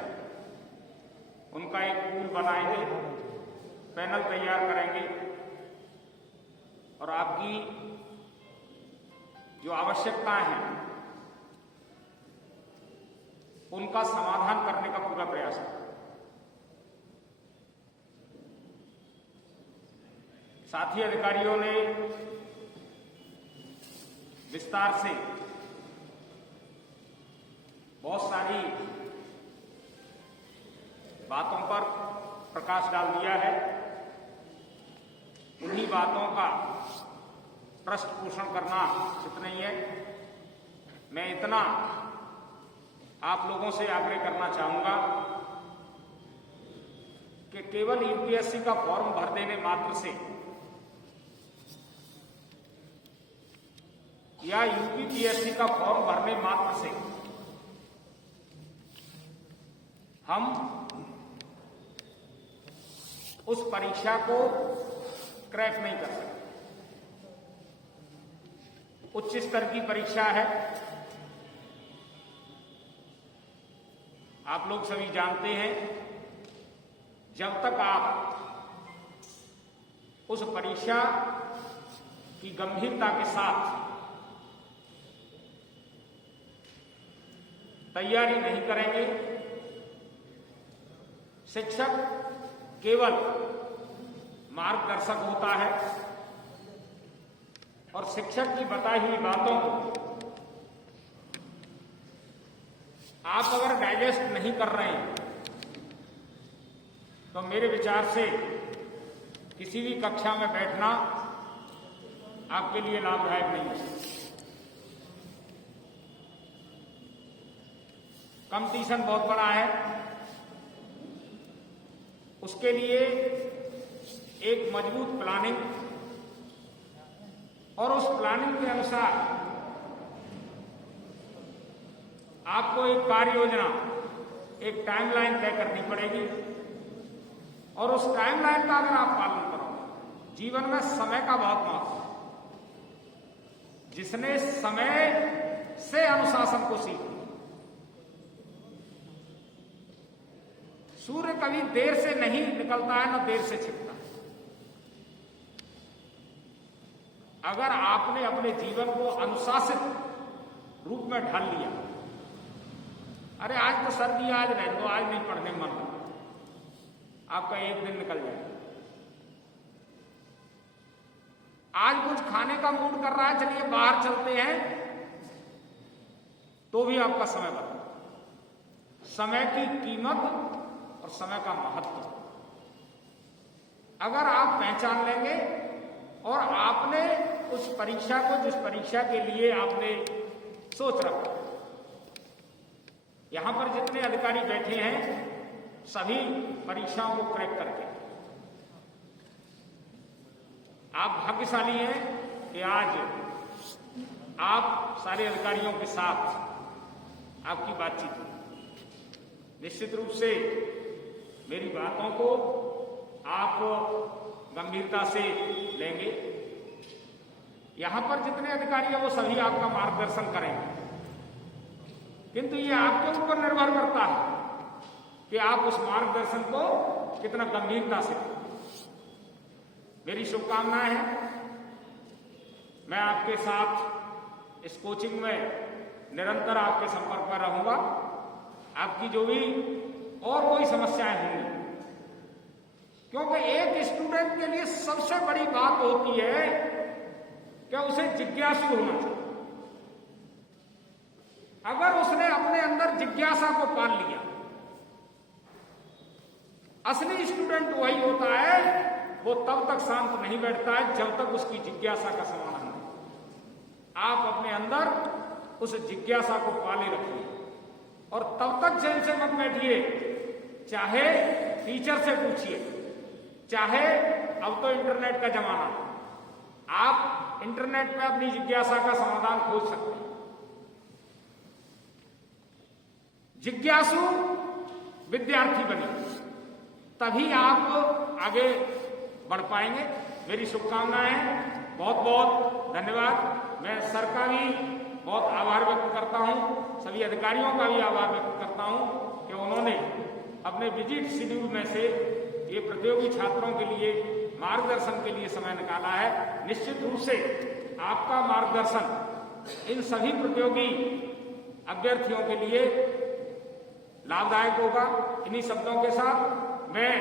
उनका एक पूल बनाएंगे, पैनल तैयार करेंगे और आपकी जो आवश्यकताएं हैं उनका समाधान करने का पूरा प्रयास है। साथी अधिकारियों ने विस्तार से बहुत सारी बातों पर प्रकाश डाल दिया है। उन्हीं बातों का पृष्ठ पोषण करना उचित नहीं है। मैं इतना आप लोगों से आग्रह करना चाहूंगा कि केवल यूपीएससी का फॉर्म भर देने मात्र से या यूपीपीएससी का फॉर्म भरने मात्र से हम उस परीक्षा को क्रैक नहीं कर सकते। उच्च स्तर की परीक्षा है, आप लोग सभी जानते हैं। जब तक आप उस परीक्षा की गंभीरता के साथ तैयारी नहीं करेंगे, शिक्षक केवल मार्गदर्शक होता है और शिक्षक की बताई हुई बातों को आप अगर डाइजेस्ट नहीं कर रहे हैं तो मेरे विचार से किसी भी कक्षा में बैठना आपके लिए लाभदायक नहीं है। कंपटीशन बहुत बड़ा है, उसके लिए एक मजबूत प्लानिंग और उस प्लानिंग के अनुसार आपको एक कार्य योजना, एक टाइमलाइन तय करनी पड़ेगी और उस टाइमलाइन का अगर आप पालन करोगे, जीवन में समय का बहुत महत्व है। जिसने समय से अनुशासन को सीखा, सूर्य कभी देर से नहीं निकलता है न देर से छिपता है। अगर आपने अपने जीवन को अनुशासित रूप में ढाल लिया, अरे आज तो सर्दी, आज रहने दो, आज नहीं पढ़ने मन लगा, आपका एक दिन निकल जाएगा। आज कुछ खाने का मूड कर रहा है, चलिए बाहर चलते हैं, तो भी आपका समय बदला। समय की कीमत और समय का महत्व अगर आप पहचान लेंगे और आपने उस परीक्षा को, जिस परीक्षा के लिए आपने सोच रखा, यहां पर जितने अधिकारी बैठे हैं सभी परीक्षाओं को क्रैक करके, आप भाग्यशाली हैं कि आज आप सारे अधिकारियों के साथ आपकी बातचीत हुई। निश्चित रूप से मेरी बातों को आप गंभीरता से लेंगे यहाँ पर जितने अधिकारी हैं वो सभी आपका मार्गदर्शन करेंगे, किंतु ये आपके ऊपर निर्भर करता है कि आप उस मार्गदर्शन को कितना गंभीरता से करें। मेरी शुभकामनाएं हैं। मैं आपके साथ इस कोचिंग में निरंतर आपके संपर्क में रहूंगा। आपकी जो भी और कोई समस्याएं होंगी, क्योंकि एक स्टूडेंट के लिए सबसे बड़ी बात होती है कि उसे जिज्ञासु होना चाहिए। अगर उसने अपने अंदर जिज्ञासा को पाल लिया, असली स्टूडेंट वही होता है, वो तब तक शांत नहीं बैठता है जब तक उसकी जिज्ञासा का समाधान नहीं। आप अपने अंदर उस जिज्ञासा को पाले रखिए और तब तक चैन से मत बैठिए। चाहे टीचर से पूछिए, चाहे अब तो इंटरनेट का जमाना, आप इंटरनेट पे अपनी जिज्ञासा का समाधान खोज सकते हैं। जिज्ञासु विद्यार्थी बनिए, तभी आप आगे बढ़ पाएंगे। मेरी शुभकामनाएं हैं। बहुत बहुत धन्यवाद। मैं सर का भी बहुत आभार व्यक्त करता हूं, सभी अधिकारियों का भी आभार व्यक्त करता हूं कि उन्होंने अपने विजिट शेड्यूल में से ये प्रतियोगी छात्रों के लिए मार्गदर्शन के लिए समय निकाला है। निश्चित रूप से आपका मार्गदर्शन इन सभी प्रतियोगी अभ्यर्थियों के लिए लाभदायक होगा। इन्हीं शब्दों के साथ मैं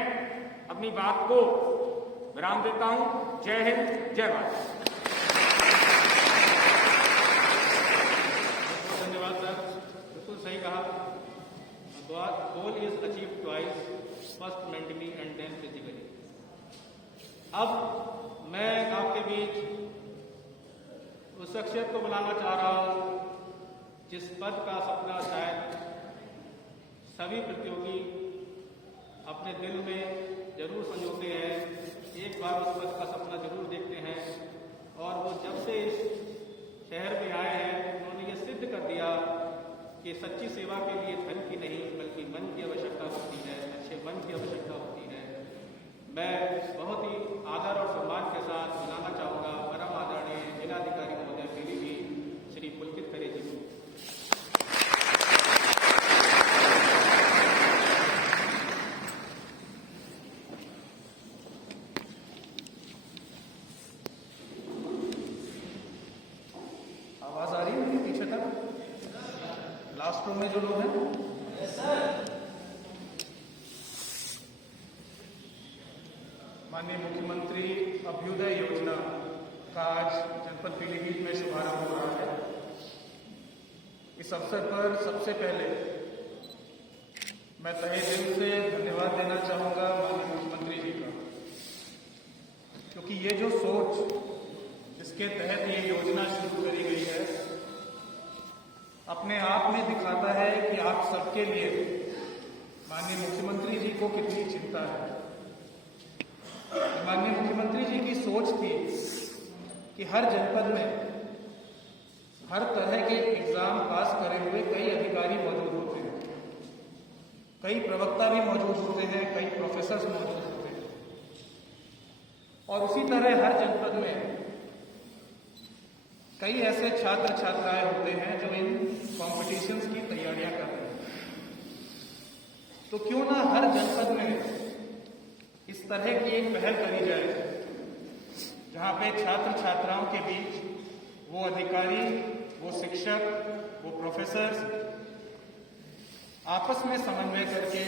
अपनी बात को विराम देता हूं। जय हिंद, जय भारत। धन्यवाद सर, बिल्कुल सही कहा। Goal is achieve twice, first mentally and then physically. अब मैं आपके बीच उस शख्सियत को बुलाना चाह रहा हूं जिस पद का सपना शायद सभी प्रतियोगी अपने दिल में जरूर संजोते हैं। एक बार उस पद का सपना जरूर देखते हैं और वो जब से इस शहर में आए हैं उन्होंने ये सिद्ध कर दिया कि सच्ची सेवा के लिए धन की नहीं बल्कि मन की आवश्यकता होती है, अच्छे मन की आवश्यकता होती है। मैं बहुत ही आदर और सम्मान के साथ बुलाना चाहूँगा परम आदरणीय जिलाधिकारी महोदय पीलीभीत श्री पुलकित खरे जी को। आवाज आ रही है मेरी पीछे तक? लास्ट रो में जो लोग हैं, माननीय मुख्यमंत्री अभ्युदय योजना का आज जनपद पीलीभीत में शुभारंभ हो रहा है। इस अवसर पर सबसे पहले मैं तहे दिल से धन्यवाद देना चाहूंगा माननीय मुख्यमंत्री जी का, क्योंकि ये जो सोच जिसके तहत ये योजना शुरू करी गई है अपने आप में दिखाता है कि आप सबके लिए माननीय मुख्यमंत्री जी को कितनी चिंता है। माननीय मुख्यमंत्री जी की सोच थी कि हर जनपद में हर तरह के एग्जाम पास करे हुए कई अधिकारी मौजूद होते हैं, कई प्रवक्ता भी मौजूद होते हैं, कई प्रोफेसर्स मौजूद होते हैं और उसी तरह हर जनपद में कई ऐसे छात्र छात्राएं होते हैं जो इन कॉम्पिटिशन्स की तैयारियां कर रहे हैं। तो क्यों ना हर जनपद में इस तरह की एक पहल करी जाए जहां पे छात्र छात्राओं के बीच वो अधिकारी, वो शिक्षक, वो प्रोफेसर्स आपस में समन्वय करके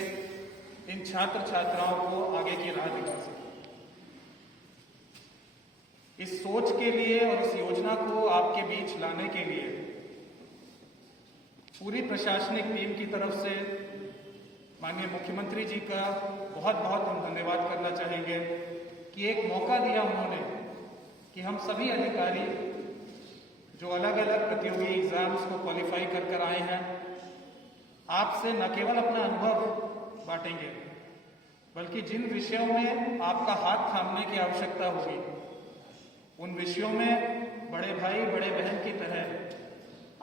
इन छात्र छात्राओं को आगे की राह दिखा सके। इस सोच के लिए और इस योजना को आपके बीच लाने के लिए पूरी प्रशासनिक टीम की तरफ से माननीय मुख्यमंत्री जी का बहुत बहुत हम धन्यवाद करना चाहेंगे कि एक मौका दिया उन्होंने कि हम सभी अधिकारी जो अलग अलग प्रतियोगी एग्जाम्स को क्वालिफाई कर आए हैं आपसे न केवल अपना अनुभव बांटेंगे बल्कि जिन विषयों में आपका हाथ थामने की आवश्यकता होगी उन विषयों में बड़े भाई बड़े बहन की तरह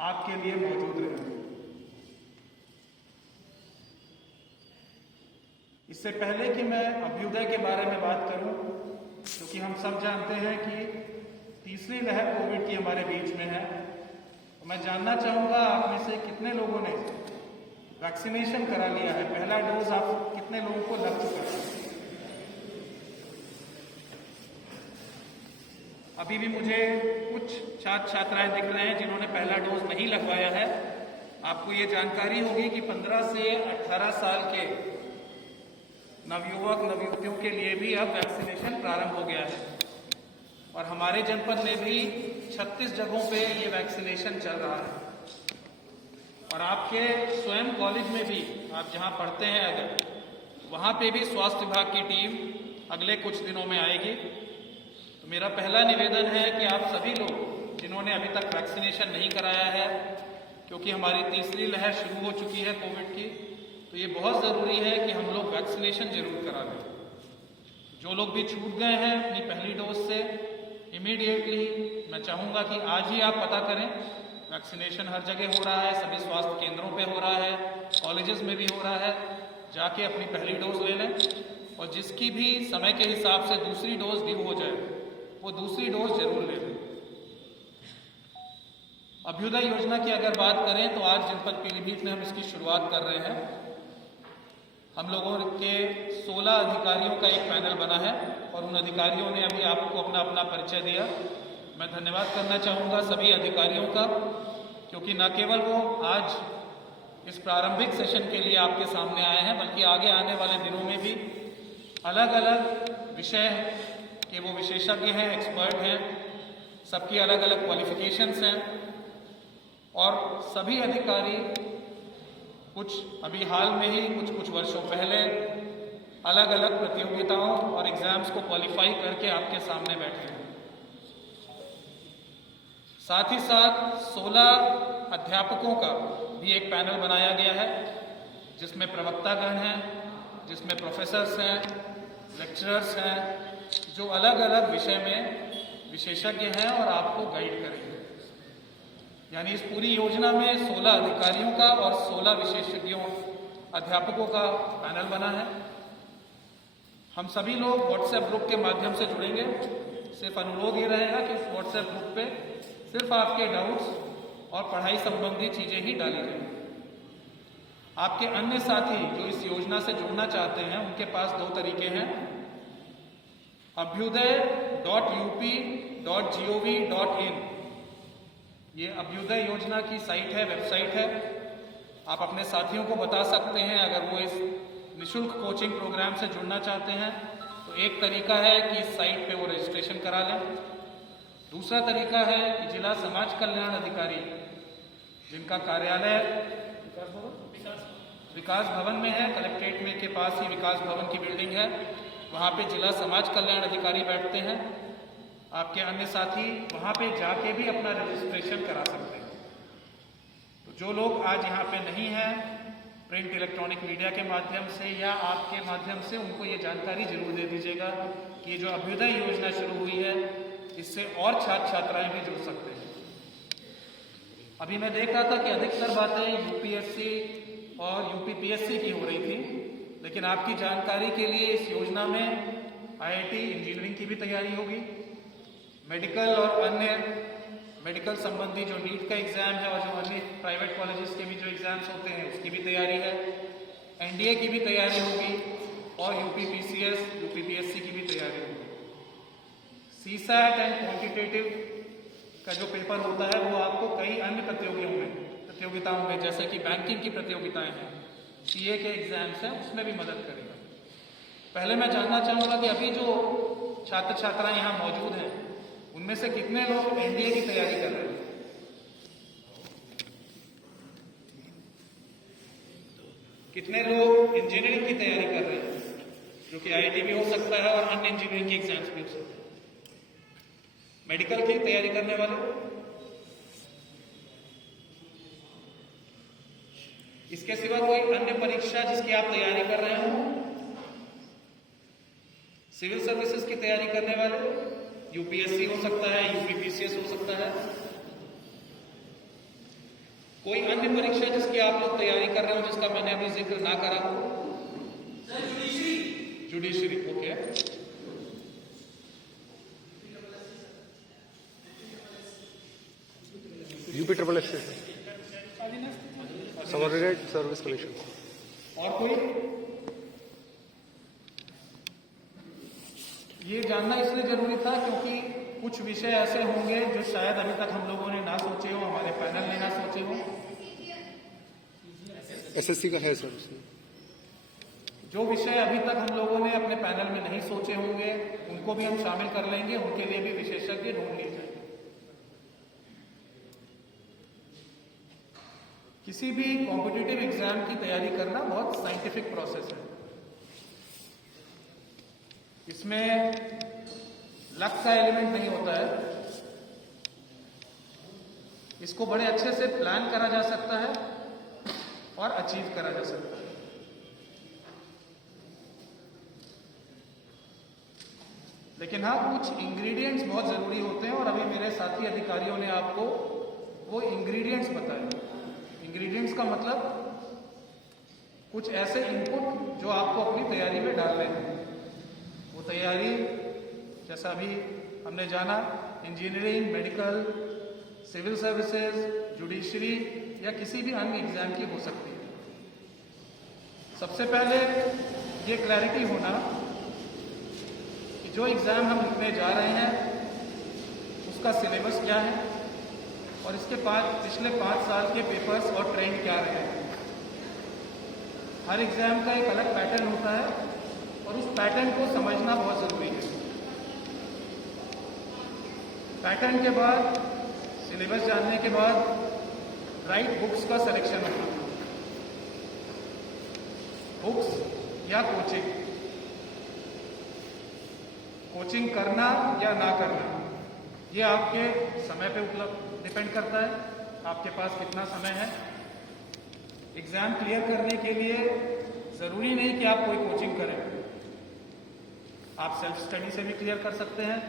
आपके लिए मौजूद रहेंगे। इससे पहले कि मैं अभ्युदय के बारे में बात करूं, क्योंकि हम सब जानते हैं कि तीसरी लहर कोविड की हमारे बीच में है। तो मैं जानना चाहूँगा आप में से कितने लोगों ने वैक्सीनेशन करा लिया है, पहला डोज आप कितने लोगों को लग चुका है? अभी भी मुझे कुछ छात्र छात्राएं दिख रहे हैं जिन्होंने पहला डोज नहीं लगवाया है। आपको ये जानकारी होगी कि 15 से 18 साल के नवयुवक नवयुवतियों के लिए भी अब वैक्सीनेशन प्रारंभ हो गया है और हमारे जनपद में भी 36 जगहों पे ये वैक्सीनेशन चल रहा है। और आपके स्वयं कॉलेज में भी आप जहां पढ़ते हैं अगर, वहां पे भी स्वास्थ्य विभाग की टीम अगले कुछ दिनों में आएगी। तो मेरा पहला निवेदन है कि आप सभी लोग जिन्होंने अभी तक वैक्सीनेशन नहीं कराया है, क्योंकि हमारी तीसरी लहर शुरू हो चुकी है कोविड की, तो ये बहुत ज़रूरी है कि हम लोग वैक्सीनेशन जरूर करा लें। जो लोग भी छूट गए हैं अपनी पहली डोज से, इमीडिएटली मैं चाहूँगा कि आज ही आप पता करें। वैक्सीनेशन हर जगह हो रहा है, सभी स्वास्थ्य केंद्रों पे हो रहा है, कॉलेजेस में भी हो रहा है। जाके अपनी पहली डोज ले लें और जिसकी भी समय के हिसाब से दूसरी डोज ड्यू हो जाए वो दूसरी डोज जरूर ले लें। अभ्युदय योजना की अगर बात करें तो आज जनपद पीलीभीत में हम इसकी शुरुआत कर रहे हैं। हम लोगों के 16 अधिकारियों का एक पैनल बना है और उन अधिकारियों ने अभी आपको अपना अपना परिचय दिया। मैं धन्यवाद करना चाहूँगा सभी अधिकारियों का, क्योंकि न केवल वो आज इस प्रारंभिक सेशन के लिए आपके सामने आए हैं, बल्कि आगे आने वाले दिनों में भी अलग अलग विषय के वो विशेषज्ञ हैं, एक्सपर्ट हैं, सबकी अलग अलग क्वालिफिकेशंस हैं और सभी अधिकारी कुछ अभी हाल में ही कुछ वर्षों पहले अलग अलग प्रतियोगिताओं और एग्जाम्स को क्वालिफाई करके आपके सामने बैठे हैं। साथ ही साथ 16 अध्यापकों का भी एक पैनल बनाया गया है जिसमें प्रवक्तागण हैं, जिसमें प्रोफेसर्स हैं, लेक्चरर्स हैं, जो अलग अलग विषय में विशेषज्ञ हैं और आपको गाइड करेंगे। यानी इस पूरी योजना में 16 अधिकारियों का और 16 विशेषज्ञों अध्यापकों का पैनल बना है। हम सभी लोग व्हाट्सएप ग्रुप के माध्यम से जुड़ेंगे। सिर्फ अनुरोध ये रहेगा कि उस व्हाट्सएप ग्रुप पे सिर्फ आपके डाउट्स और पढ़ाई संबंधी चीजें ही डाली जाएंगी। आपके अन्य साथी जो इस योजना से जुड़ना चाहते हैं उनके पास 2 तरीके हैं। abhyuday.up.gov.in ये अभ्युदय योजना की साइट है, वेबसाइट है। आप अपने साथियों को बता सकते हैं अगर वो इस निःशुल्क कोचिंग प्रोग्राम से जुड़ना चाहते हैं तो एक तरीका है कि इस साइट पे वो रजिस्ट्रेशन करा लें। दूसरा तरीका है कि जिला समाज कल्याण अधिकारी जिनका कार्यालय विकास भवन में है, कलेक्ट्रेट में के पास ही विकास भवन की बिल्डिंग है, वहाँ पे जिला समाज कल्याण अधिकारी बैठते हैं। आपके अन्य साथी वहाँ पे जाके भी अपना रजिस्ट्रेशन करा सकते हैं। तो जो लोग आज यहाँ पे नहीं हैं, प्रिंट इलेक्ट्रॉनिक मीडिया के माध्यम से या आपके माध्यम से, उनको ये जानकारी जरूर दे दीजिएगा कि ये जो अभ्युदय योजना शुरू हुई है इससे और छात्र छात्राएं भी जुड़ सकते हैं। अभी मैं देख रहा था कि अधिकतर बातें यूपीएससी और यूपीपीएससी की हो रही थी, लेकिन आपकी जानकारी के लिए इस योजना में आईआईटी इंजीनियरिंग की भी तैयारी होगी, मेडिकल और अन्य मेडिकल संबंधी जो नीट का एग्जाम है और जो अन्य प्राइवेट कॉलेजेस के भी जो एग्जाम्स होते हैं उसकी भी तैयारी है, एनडीए की भी तैयारी होगी और यूपीपीसीएस यूपीपीएससी की भी तैयारी होगी। सीसैट एंड क्वांटिटेटिव का जो पेपर होता है वो आपको कई अन्य प्रतियोगिताओं में जैसे कि बैंकिंग की प्रतियोगिताएं हैं, सीए के एग्जाम्स हैं, उसमें भी मदद करेगा। पहले मैं जानना चाहूँगा कि अभी जो छात्र छात्राएं यहाँ मौजूद हैं उनमें से कितने लोग एनडीए की तैयारी कर रहे हैं? कितने लोग इंजीनियरिंग की तैयारी कर रहे हैं, जो कि आईआईटी भी हो सकता है और अन्य इंजीनियरिंग के एग्जाम्स भी हो सकते हैं? मेडिकल की तैयारी करने वाले? इसके सिवा कोई अन्य परीक्षा जिसकी आप तैयारी कर रहे हो? सिविल सर्विसेज की तैयारी करने वाले? यूपीएससी हो सकता है, यूपीपीसीएस हो सकता है। कोई अन्य परीक्षा जिसकी आप लोग तैयारी कर रहे हो जिसका मैंने अभी जिक्र ना करा हो? Judiciary, okay. UP triple S subordinate service commission. और कोई ये जानना इसलिए जरूरी था क्योंकि कुछ विषय ऐसे होंगे जो शायद अभी तक हम लोगों ने ना सोचे हो, हमारे पैनल ने ना सोचे हो। एसएससी का है सर, जो विषय अभी तक हम लोगों ने अपने पैनल में नहीं सोचे होंगे उनको भी हम शामिल कर लेंगे, उनके लिए भी विशेषज्ञ ढूंढ लिए जाएंगे। किसी भी कॉम्पिटिटिव एग्जाम की तैयारी करना बहुत साइंटिफिक प्रोसेस है। इसमें लक का एलिमेंट नहीं होता है। इसको बड़े अच्छे से प्लान करा जा सकता है और अचीव करा जा सकता है। लेकिन हाँ, कुछ इंग्रेडिएंट्स बहुत जरूरी होते हैं और अभी मेरे साथी अधिकारियों ने आपको वो इंग्रेडिएंट्स बताए। इंग्रेडिएंट्स का मतलब कुछ ऐसे इनपुट जो आपको अपनी तैयारी में डालने हैं। वो तैयारी जैसा अभी हमने जाना, engineering, medical, civil services, judiciary या किसी भी अन्य एग्जाम की हो सकती है। सबसे पहले ये क्लैरिटी होना कि जो एग्जाम हम लिखने जा रहे हैं उसका सिलेबस क्या है और इसके पिछले 5 साल के पेपर्स और ट्रेंड क्या रहे हैं। हर एग्जाम का एक अलग पैटर्न होता है और उस पैटर्न को समझना बहुत जरूरी है। पैटर्न के बाद, सिलेबस जानने के बाद राइट बुक्स का सिलेक्शन होना। बुक्स या कोचिंग करना या ना करना, ये आपके समय पे उपलब्ध डिपेंड करता है, आपके पास कितना समय है। एग्जाम क्लियर करने के लिए जरूरी नहीं कि आप कोई कोचिंग करें, आप सेल्फ स्टडी से भी क्लियर कर सकते हैं।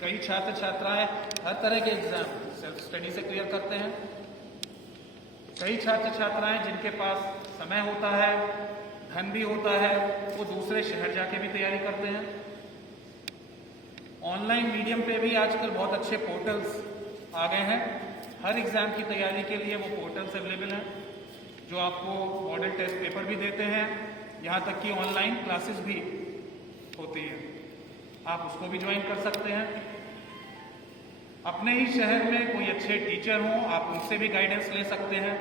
कई छात्र छात्राएं हर तरह के एग्जाम सेल्फ स्टडी से क्लियर करते हैं। कई छात्र छात्राएं जिनके पास समय होता है, धन भी होता है, वो दूसरे शहर जाके भी तैयारी करते हैं। ऑनलाइन मीडियम पे भी आजकल बहुत अच्छे पोर्टल्स आ गए हैं। हर एग्जाम की तैयारी के लिए वो पोर्टल्स अवेलेबल हैं जो आपको मॉडल टेस्ट पेपर भी देते हैं, यहाँ तक कि ऑनलाइन क्लासेस भी होती है, आप उसको भी ज्वाइन कर सकते हैं। अपने ही शहर में कोई अच्छे टीचर हों, आप उनसे भी गाइडेंस ले सकते हैं।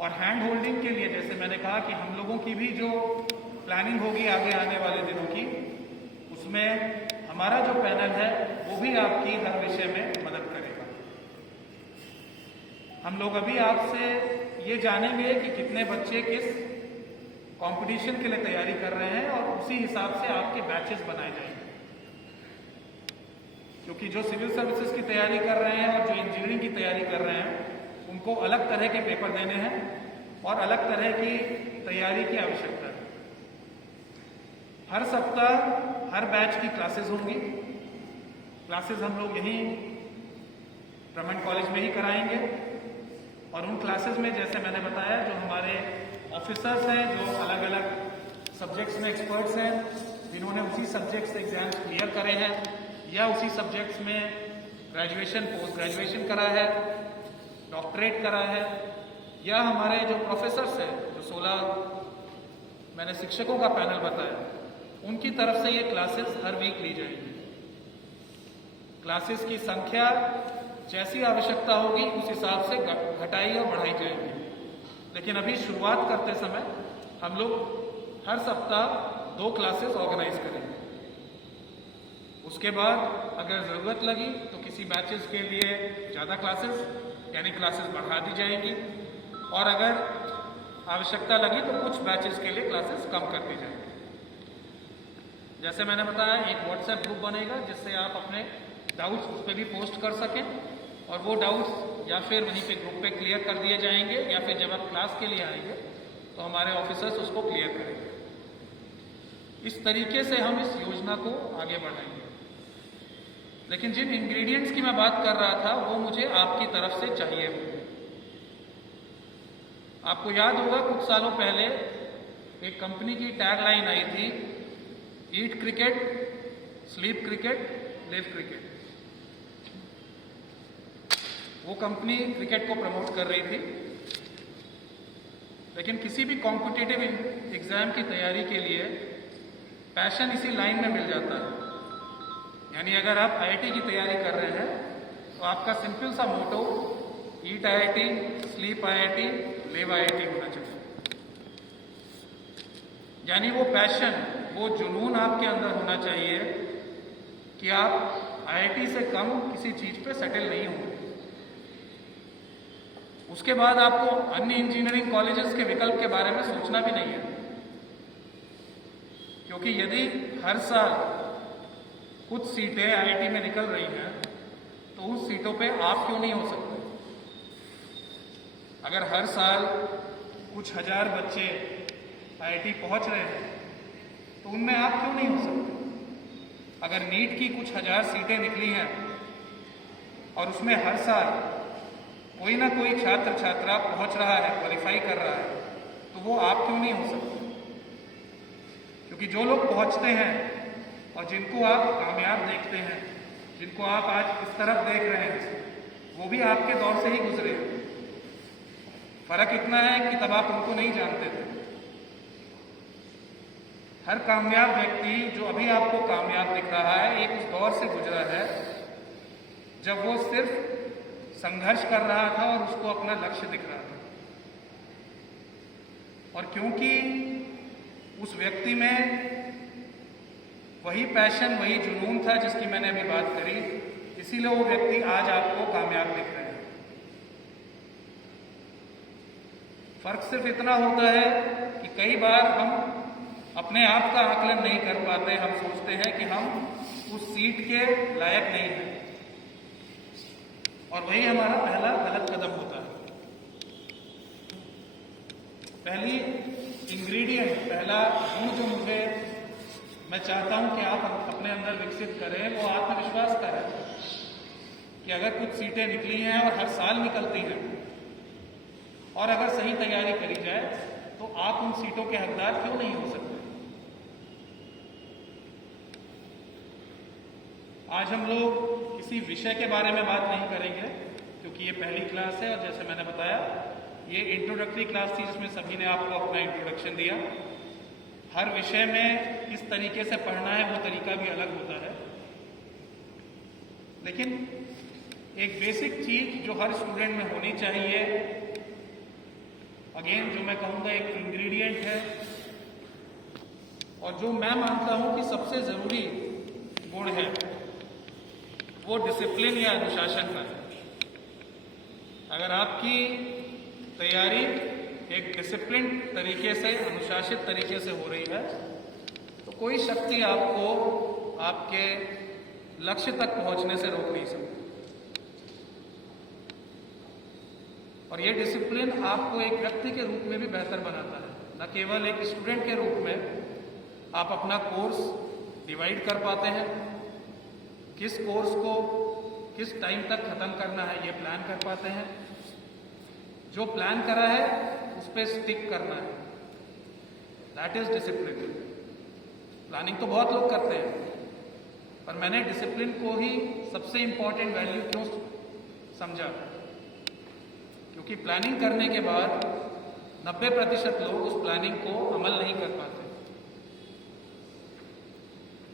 और हैंड होल्डिंग के लिए, जैसे मैंने कहा कि हम लोगों की भी जो प्लानिंग होगी आगे आने वाले दिनों की, उसमें हमारा जो पैनल है वो भी आपकी हर विषय में मदद करेगा। हम लोग अभी आपसे ये जानेंगे कि कितने बच्चे किस कंपटीशन के लिए तैयारी कर रहे हैं और उसी हिसाब से आपके बैचेस बनाए जाएंगे। क्योंकि जो सिविल सर्विसेज की तैयारी कर रहे हैं और जो इंजीनियरिंग की तैयारी कर रहे हैं उनको अलग तरह के पेपर देने हैं और अलग तरह की तैयारी की आवश्यकता है। हर सप्ताह हर बैच की क्लासेस होंगी। क्लासेस हम लोग यहीं रमन कॉलेज में ही कराएंगे और उन क्लासेस में जैसे मैंने बताया जो हमारे ऑफिसर्स हैं, जो अलग अलग सब्जेक्ट्स में एक्सपर्ट्स हैं, जिन्होंने उसी सब्जेक्ट से एग्जाम्स क्लियर करे हैं या उसी सब्जेक्ट्स में ग्रेजुएशन, पोस्ट ग्रेजुएशन करा है, डॉक्टरेट करा है, या हमारे जो प्रोफेसर्स हैं, जो 16 मैंने शिक्षकों का पैनल बताया, उनकी तरफ से ये क्लासेस हर वीक ली जाएंगी। क्लासेस की संख्या जैसी आवश्यकता होगी उस हिसाब से घटाई और बढ़ाई जाएगी। लेकिन अभी शुरुआत करते समय हम लोग हर सप्ताह 2 क्लासेस ऑर्गेनाइज करेंगे। उसके बाद अगर ज़रूरत लगी तो किसी बैचेस के लिए ज़्यादा क्लासेस यानी क्लासेस बढ़ा दी जाएंगी और अगर आवश्यकता लगी तो कुछ बैचेस के लिए क्लासेस कम कर दी जाएंगी। जैसे मैंने बताया, एक व्हाट्सएप ग्रुप बनेगा जिससे आप अपने डाउट्स उस पर भी पोस्ट कर सकें और वो डाउट्स या फिर वहीं पे ग्रुप पे क्लियर कर दिए जाएंगे या फिर जब आप क्लास के लिए आएंगे तो हमारे ऑफिसर्स उसको क्लियर करेंगे। इस तरीके से हम इस योजना को आगे बढ़ाएंगे। लेकिन जिन इंग्रेडिएंट्स की मैं बात कर रहा था वो मुझे आपकी तरफ से चाहिए होंगे। आपको याद होगा कुछ सालों पहले एक कंपनी की टैगलाइन आई थी, eat cricket, sleep cricket, live cricket. वो कंपनी क्रिकेट को प्रमोट कर रही थी, लेकिन किसी भी कॉम्पिटिटिव एग्ज़ाम की तैयारी के लिए पैशन इसी लाइन में मिल जाता है। यानी अगर आप IIT की तैयारी कर रहे हैं तो आपका सिंपल सा मोटो ईट IIT, sleep IIT, live IIT होना चाहिए। यानी वो पैशन, वो जुनून आपके अंदर होना चाहिए कि आप IIT से कम किसी चीज़ पे सेटल नहीं होंगे। उसके बाद आपको अन्य इंजीनियरिंग कॉलेजेस के विकल्प के बारे में सोचना भी नहीं है, क्योंकि यदि हर साल कुछ सीटें IIT में निकल रही हैं तो उन सीटों पे आप क्यों नहीं हो सकते? अगर हर साल कुछ हजार बच्चे IIT पहुंच रहे हैं तो उनमें आप क्यों नहीं हो सकते? अगर नीट की कुछ हजार सीटें निकली हैं और उसमें हर साल कोई ना कोई छात्र छात्रा पहुंच रहा है, क्वालिफाई कर रहा है, तो वो आप क्यों नहीं हो सकते? क्योंकि जो लोग पहुंचते हैं और जिनको आप कामयाब देखते हैं, जिनको आप आज इस तरफ देख रहे हैं, वो भी आपके दौर से ही गुजरे हैं। फर्क इतना है कि तब आप उनको नहीं जानते थे। हर कामयाब व्यक्ति जो अभी आपको कामयाब दिख रहा है, एक उस दौर से गुजरा है जब वो सिर्फ संघर्ष कर रहा था और उसको अपना लक्ष्य दिख रहा था। और क्योंकि उस व्यक्ति में वही पैशन, वही जुनून था जिसकी मैंने अभी बात करी, इसीलिए वो व्यक्ति आज आपको कामयाब दिख रहे हैं। फर्क सिर्फ इतना होता है कि कई बार हम अपने आप का आकलन नहीं कर पाते। हम सोचते हैं कि हम उस सीट के लायक नहीं हैं, और वही हमारा पहला गलत कदम होता है। पहली इंग्रेडिएंट, पहला गुण जो मैं चाहता हूं कि आप अपने अंदर विकसित करें, वो आत्मविश्वास का है कि अगर कुछ सीटें निकली हैं और हर साल निकलती हैं, और अगर सही तैयारी करी जाए तो आप उन सीटों के हकदार क्यों नहीं हो सकते? आज हम लोग किसी विषय के बारे में बात नहीं करेंगे, क्योंकि ये पहली क्लास है, और जैसे मैंने बताया ये इंट्रोडक्टरी क्लास थी जिसमें सभी ने आपको अपना इंट्रोडक्शन दिया। हर विषय में किस तरीके से पढ़ना है वो तरीका भी अलग होता है, लेकिन एक बेसिक चीज जो हर स्टूडेंट में होनी चाहिए, अगेन जो मैं कहूँगा एक इंग्रेडिएंट है, और जो मैं मानता हूँ कि सबसे ज़रूरी गुण है, वो डिसिप्लिन या अनुशासन है। अगर आपकी तैयारी एक डिसिप्लिन तरीके से, अनुशासित तरीके से हो रही है, तो कोई शक्ति आपको आपके लक्ष्य तक पहुंचने से रोक नहीं सकती। और ये डिसिप्लिन आपको एक व्यक्ति के रूप में भी बेहतर बनाता है, न केवल एक स्टूडेंट के रूप में। आप अपना कोर्स डिवाइड कर पाते हैं, किस कोर्स को किस टाइम तक खत्म करना है ये प्लान कर पाते हैं, जो प्लान करा है उस पर स्टिक करना है, दैट इज डिसिप्लिन। प्लानिंग तो बहुत लोग करते हैं, पर मैंने डिसिप्लिन को ही सबसे इंपॉर्टेंट वैल्यू क्यों समझा? क्योंकि प्लानिंग करने के बाद 90% लोग उस प्लानिंग को अमल नहीं कर पाते।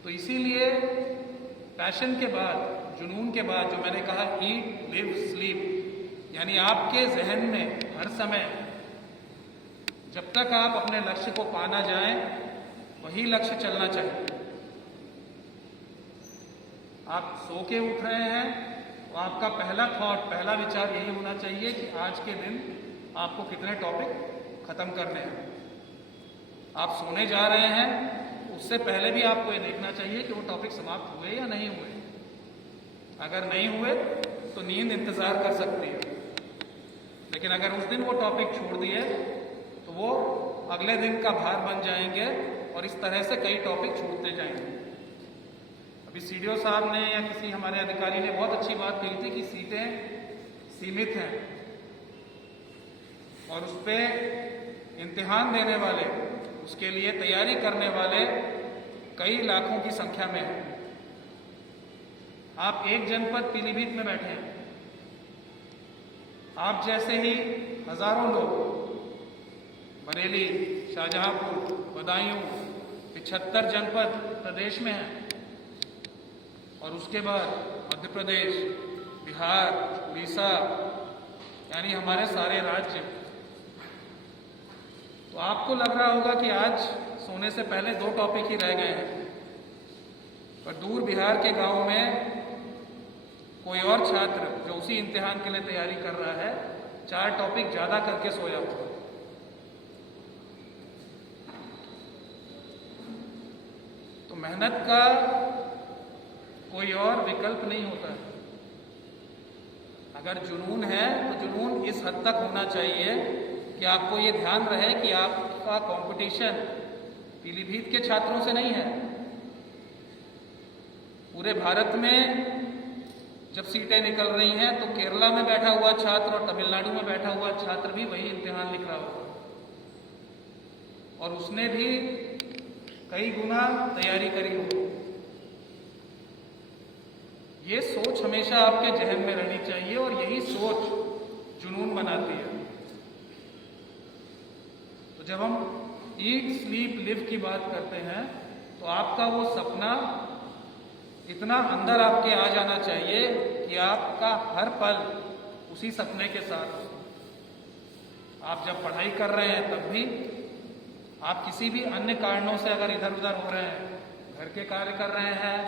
तो इसीलिए पैशन के बाद, जुनून के बाद, जो मैंने कहा ईट, लिव, स्लीप, यानी आपके जहन में हर समय जब तक आप अपने लक्ष्य को पाना जाएं, वही लक्ष्य चलना चाहिए। आप सो के उठ रहे हैं तो आपका पहला थॉट, पहला विचार यही होना चाहिए कि आज के दिन आपको कितने टॉपिक खत्म करने हैं। आप सोने जा रहे हैं, उससे पहले भी आपको ये देखना चाहिए कि वो टॉपिक समाप्त हुए या नहीं हुए। अगर नहीं हुए तो नींद इंतजार कर सकती है, लेकिन अगर उस दिन वो टॉपिक छोड़ दिए तो वो अगले दिन का भार बन जाएंगे, और इस तरह से कई टॉपिक छूटते जाएंगे। अभी सीडीओ साहब ने या किसी हमारे अधिकारी ने बहुत अच्छी बात कही थी कि सीटें सीमित हैं, और उस पर इम्तिहान देने वाले, उसके लिए तैयारी करने वाले कई लाखों की संख्या में हैं। आप एक जनपद पीलीभीत में बैठे हैं, आप जैसे ही हजारों लोग बरेली, शाहजहांपुर, बदायूं, 75 जनपद प्रदेश में हैं और उसके बाद मध्य प्रदेश, बिहार, उड़ीसा, यानी हमारे सारे राज्य। तो आपको लग रहा होगा कि आज सोने से पहले 2 टॉपिक ही रह गए हैं, पर दूर बिहार के गांव में कोई और छात्र जो उसी इम्तिहान के लिए तैयारी कर रहा है 4 टॉपिक ज्यादा करके सोया हुआ। तो मेहनत का कोई और विकल्प नहीं होता है। अगर जुनून है तो जुनून इस हद तक होना चाहिए कि आपको ये ध्यान रहे कि आपका कंपटीशन पीलीभीत के छात्रों से नहीं है। पूरे भारत में जब सीटें निकल रही हैं तो केरला में बैठा हुआ छात्र और तमिलनाडु में बैठा हुआ छात्र भी वही इम्तिहान लिख रहा होगा और उसने भी कई गुना तैयारी करी हो। ये सोच हमेशा आपके जहन में रहनी चाहिए और यही सोच जुनून बनाती है। तो जब हम ईट, स्लीप, लिव की बात करते हैं तो आपका वो सपना इतना अंदर आपके आ जाना चाहिए कि आपका हर पल उसी सपने के साथ हो। आप जब पढ़ाई कर रहे हैं तब भी, आप किसी भी अन्य कारणों से अगर इधर उधर हो रहे हैं, घर के कार्य कर रहे हैं,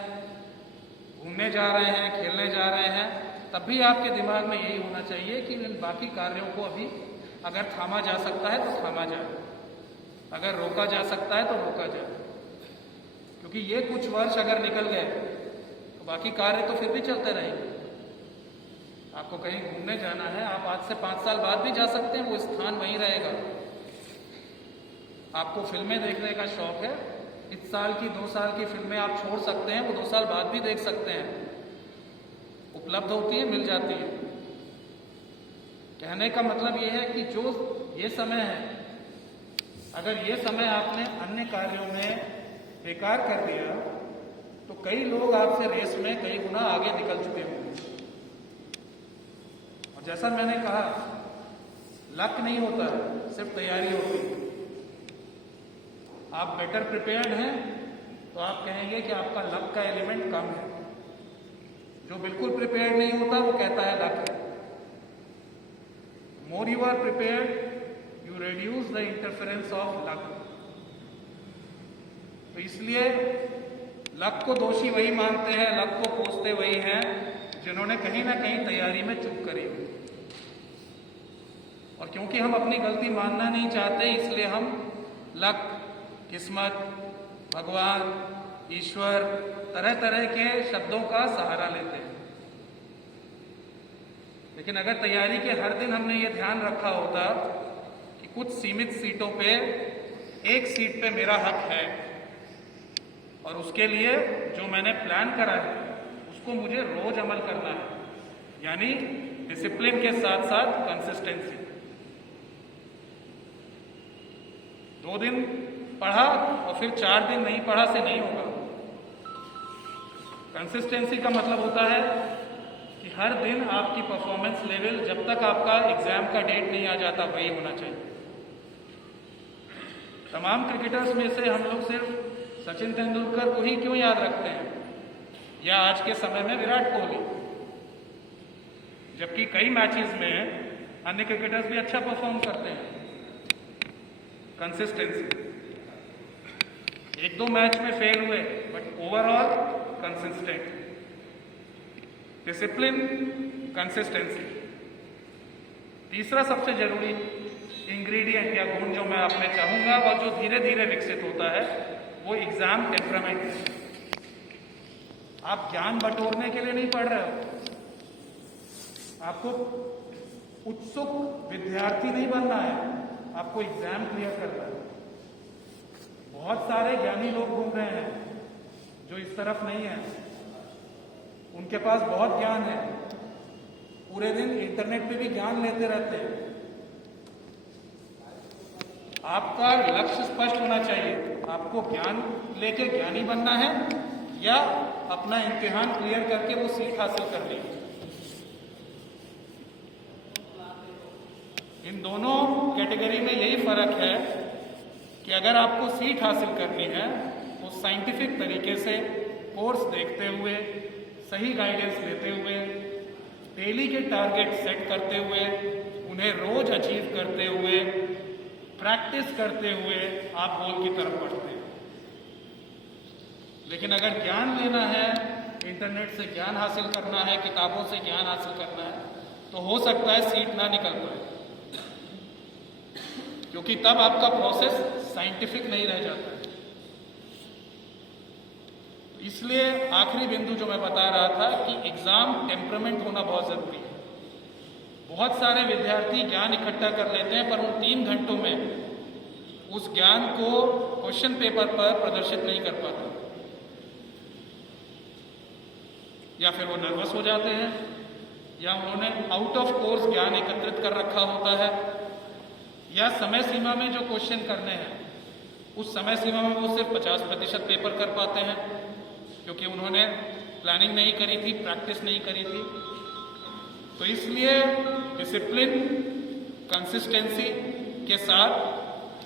घूमने जा रहे हैं, खेलने जा रहे हैं, तब भी आपके दिमाग में यही होना चाहिए कि इन बाकी कार्यों को अभी अगर थामा जा सकता है तो थामा जाए, अगर रोका जा सकता है तो रोका जाए। क्योंकि ये कुछ वर्ष अगर निकल गए तो बाकी कार्य तो फिर भी चलते रहेंगे। आपको कहीं घूमने जाना है, आप आज से 5 साल बाद भी जा सकते हैं, वो स्थान वहीं रहेगा। आपको फिल्में देखने का शौक है, इस साल की 2 साल की फिल्में आप छोड़ सकते हैं, वो 2 साल बाद भी देख सकते हैं, उपलब्ध होती है, मिल जाती है। कहने का मतलब ये है कि जो ये समय है, अगर ये समय आपने अन्य कार्यों में बेकार कर दिया तो कई लोग आपसे रेस में कई गुना आगे निकल चुके होंगे। और जैसा मैंने कहा, लक नहीं होता है, सिर्फ तैयारी होती है। आप बेटर प्रिपेयर्ड हैं तो आप कहेंगे कि आपका लक का एलिमेंट कम है। जो बिल्कुल प्रिपेयर्ड नहीं होता वो कहता है लक है। More you are prepared, you reduce the interference of luck. तो इसलिए लक को दोषी वही मानते हैं, लक को कोसते वही हैं जिन्होंने कहीं ना कहीं तैयारी में चूक करी। और क्योंकि हम अपनी गलती मानना नहीं चाहते, इसलिए हम लक, किस्मत, भगवान, ईश्वर, तरह तरह के शब्दों का सहारा लेते हैं। लेकिन अगर तैयारी के हर दिन हमने ये ध्यान रखा होता कि कुछ सीमित सीटों पे एक सीट पे मेरा हक है और उसके लिए जो मैंने प्लान करा है उसको मुझे रोज अमल करना है, यानी डिसिप्लिन के साथ साथ कंसिस्टेंसी। 2 दिन पढ़ा और फिर 4 दिन नहीं पढ़ा से नहीं होगा। कंसिस्टेंसी का मतलब होता है कि हर दिन आपकी परफॉर्मेंस लेवल जब तक आपका एग्जाम का डेट नहीं आ जाता वही होना चाहिए। तमाम क्रिकेटर्स में से हम लोग सिर्फ सचिन तेंदुलकर को ही क्यों याद रखते हैं, या आज के समय में विराट कोहली, जबकि कई मैचेस में अन्य क्रिकेटर्स भी अच्छा परफॉर्म करते हैं। कंसिस्टेंसी, 1-2 मैच में फेल हुए but overall consistent. Discipline, consistency. तीसरा सबसे जरूरी इंग्रेडिएंट या गुण जो मैं आप में चाहूंगा और जो धीरे धीरे विकसित होता है वो एग्जाम टेम्परामेंट है। आप ज्ञान बटोरने के लिए नहीं पढ़ रहे हो, आपको उत्सुक विद्यार्थी नहीं बनना है, आपको एग्जाम क्लियर करना है। बहुत सारे ज्ञानी लोग घूम रहे हैं जो इस तरफ नहीं है, उनके पास बहुत ज्ञान है, पूरे दिन इंटरनेट पे भी ज्ञान लेते रहते हैं। आपका लक्ष्य स्पष्ट होना चाहिए, आपको ज्ञान लेके ज्ञानी बनना है या अपना इम्तिहान क्लियर करके वो सीट हासिल करनी है। इन दोनों कैटेगरी में यही फर्क है कि अगर आपको सीट हासिल करनी है तो साइंटिफिक तरीके से कोर्स देखते हुए, सही गाइडेंस लेते हुए, डेली के टारगेट सेट करते हुए, उन्हें रोज अचीव करते हुए, प्रैक्टिस करते हुए आप गोल की तरफ बढ़ते हैं। लेकिन अगर ज्ञान लेना है, इंटरनेट से ज्ञान हासिल करना है, किताबों से ज्ञान हासिल करना है, तो हो सकता है सीट ना निकल पाए, क्योंकि तब आपका प्रोसेस साइंटिफिक नहीं रह जाता है। इसलिए आखिरी बिंदु जो मैं बता रहा था कि एग्जाम टेम्परामेंट होना बहुत जरूरी है। बहुत सारे विद्यार्थी ज्ञान इकट्ठा कर लेते हैं, पर उन 3 घंटों में उस ज्ञान को क्वेश्चन पेपर पर प्रदर्शित नहीं कर पाते, या फिर वो नर्वस हो जाते हैं, या उन्होंने आउट ऑफ कोर्स ज्ञान एकत्रित कर रखा होता है, या समय सीमा में जो क्वेश्चन करने हैं उस समय सीमा में वो सिर्फ 50% पेपर कर पाते हैं, क्योंकि उन्होंने प्लानिंग नहीं करी थी, प्रैक्टिस नहीं करी थी। तो इसलिए डिसिप्लिन, कंसिस्टेंसी के साथ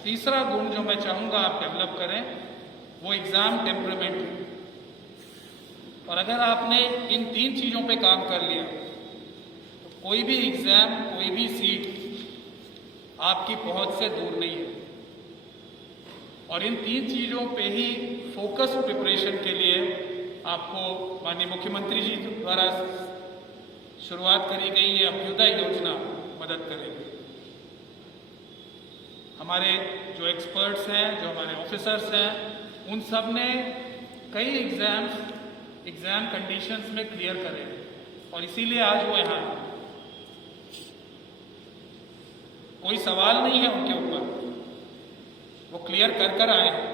तीसरा गुण जो मैं चाहूँगा आप डेवलप करें वो एग्जाम टेम्परामेंट है। और अगर आपने इन 3 चीज़ों पे काम कर लिया तो कोई भी एग्जाम, कोई भी सीट आपकी पहुंच से दूर नहीं है। और इन 3 चीज़ों पे ही फोकस प्रिपरेशन के लिए आपको माननीय मुख्यमंत्री जी द्वारा शुरुआत करी गई ये अभ्युदय योजना मदद करेगी। हमारे जो एक्सपर्ट्स हैं, जो हमारे ऑफिसर्स हैं, उन सब ने कई एग्जाम कंडीशंस में क्लियर करे और इसीलिए आज वो यहाँ है। कोई सवाल नहीं है उनके ऊपर, वो क्लियर कर आए हैं।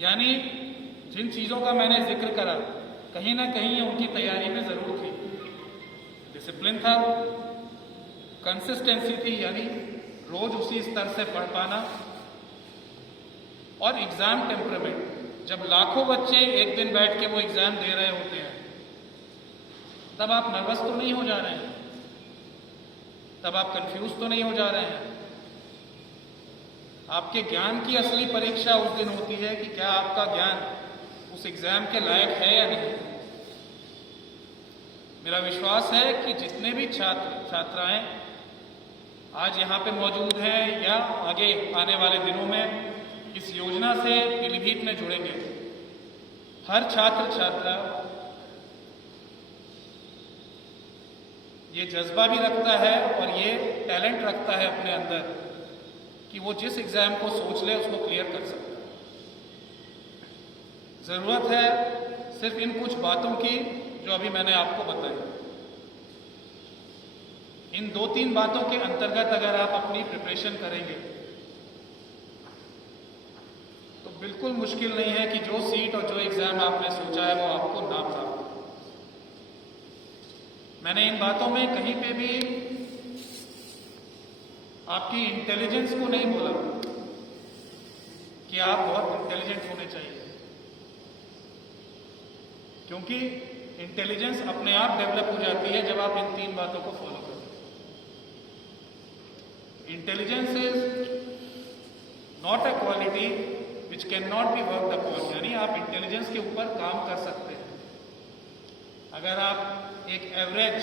यानी जिन चीज़ों का मैंने जिक्र करा, कहीं ना कहीं उनकी तैयारी में ज़रूर थी। डिसिप्लिन था, कंसिस्टेंसी थी, यानी रोज उसी स्तर से पढ़ पाना, और एग्जाम टेम्परामेंट। जब लाखों बच्चे एक दिन बैठ के वो एग्जाम दे रहे होते हैं, तब आप नर्वस तो नहीं हो जा रहे हैं, तब आप कंफ्यूज तो नहीं हो जा रहे हैं। आपके ज्ञान की असली परीक्षा उस दिन होती है कि क्या आपका ज्ञान उस एग्जाम के लायक है या नहीं। मेरा विश्वास है कि जितने भी छात्र छात्राएं आज यहाँ पे मौजूद हैं या आगे आने वाले दिनों में इस योजना से पीलीभीत में जुड़ेंगे, हर छात्र छात्रा ये जज्बा भी रखता है और ये टैलेंट रखता है अपने अंदर कि वो जिस एग्जाम को सोच ले उसको क्लियर कर सकता है। जरूरत है सिर्फ इन कुछ बातों की जो अभी मैंने आपको बताई। इन 2-3 बातों के अंतर्गत अगर आप अपनी प्रिपरेशन करेंगे तो बिल्कुल मुश्किल नहीं है कि जो सीट और जो एग्जाम आपने सोचा है वो आपको ना प्राप्त हो। मैंने इन बातों में कहीं पे भी आपकी इंटेलिजेंस को नहीं बोला कि आप बहुत इंटेलिजेंट होने चाहिए, क्योंकि इंटेलिजेंस अपने आप डेवलप हो जाती है जब आप इन 3 बातों को फॉलो करते हैं। Intelligence is not a quality which can not be worked upon, यानी आप इंटेलिजेंस के ऊपर काम कर सकते हैं। अगर आप एक एवरेज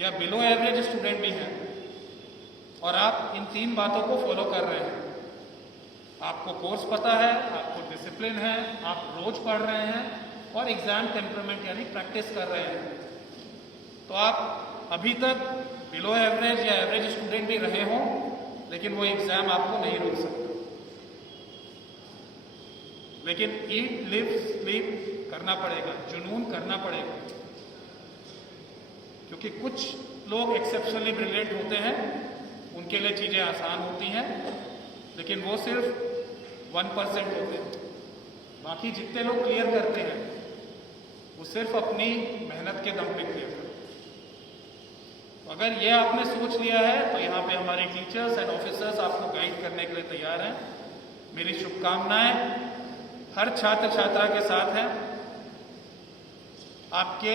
या बिलो एवरेज स्टूडेंट भी हैं और आप इन 3 बातों को फॉलो कर रहे हैं, आपको कोर्स पता है, आपको डिसिप्लिन है, आप रोज पढ़ रहे हैं और एग्जाम टेम्परामेंट यानी प्रैक्टिस कर रहे हैं, तो आप अभी तक बिलो एवरेज या एवरेज स्टूडेंट भी रहे हों, लेकिन वो एग्जाम आपको नहीं रोक सकता। लेकिन ईट लिव स्लीप करना पड़ेगा, जुनून करना पड़ेगा, क्योंकि कुछ लोग एक्सेप्शनली ब्रिलियंट होते हैं, उनके लिए चीज़ें आसान होती हैं, लेकिन वो सिर्फ 1% होते हैं। बाकी जितने लोग क्लियर करते हैं वो सिर्फ अपनी मेहनत के दम पे क्लियर करते हैं। तो अगर ये आपने सोच लिया है तो यहाँ पे हमारे टीचर्स एंड ऑफिसर्स आपको गाइड करने के लिए तैयार हैं। मेरी शुभकामनाएं हर छात्र छात्रा के साथ हैं। आपके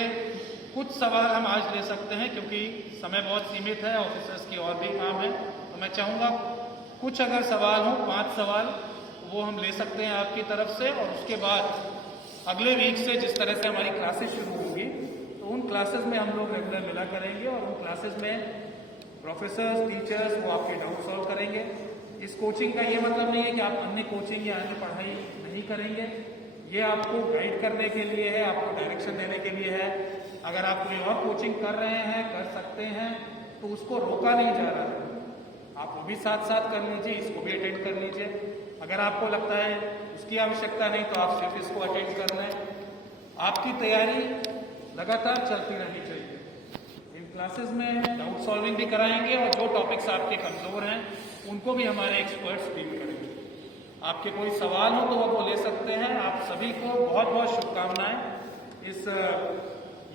कुछ सवाल हम आज ले सकते हैं क्योंकि समय बहुत सीमित है, ऑफिसर्स की और भी काम है। तो मैं चाहूँगा कुछ अगर सवाल हो, 5 सवाल वो हम ले सकते हैं आपकी तरफ से, और उसके बाद अगले वीक से जिस तरह से हमारी क्लासेस शुरू होंगी तो उन क्लासेस में हम लोग रेगुलर मिला करेंगे और उन क्लासेस में प्रोफेसर्स, टीचर्स वो आपके डाउट सॉल्व करेंगे। इस कोचिंग का ये मतलब नहीं है कि आप अन्य कोचिंग या अन्य पढ़ाई नहीं करेंगे, ये आपको गाइड करने के लिए है, आपको डायरेक्शन देने के लिए है। अगर आप कोई और कोचिंग कर रहे हैं, कर सकते हैं, तो उसको रोका नहीं जा रहा है, आप वो भी साथ साथ कर लीजिए, इसको भी अटेंड कर लीजिए। अगर आपको लगता है उसकी आवश्यकता नहीं तो आप सिर्फ इसको अटेंड कर लें। आपकी तैयारी लगातार चलती रहनी चाहिए। इन क्लासेस में डाउट सॉल्विंग भी कराएंगे और जो टॉपिक्स आपके कमजोर हैं उनको भी हमारे एक्सपर्ट्स डील करेंगे। आपके कोई सवाल हो तो वो ले सकते हैं। आप सभी को बहुत बहुत शुभकामनाएं इस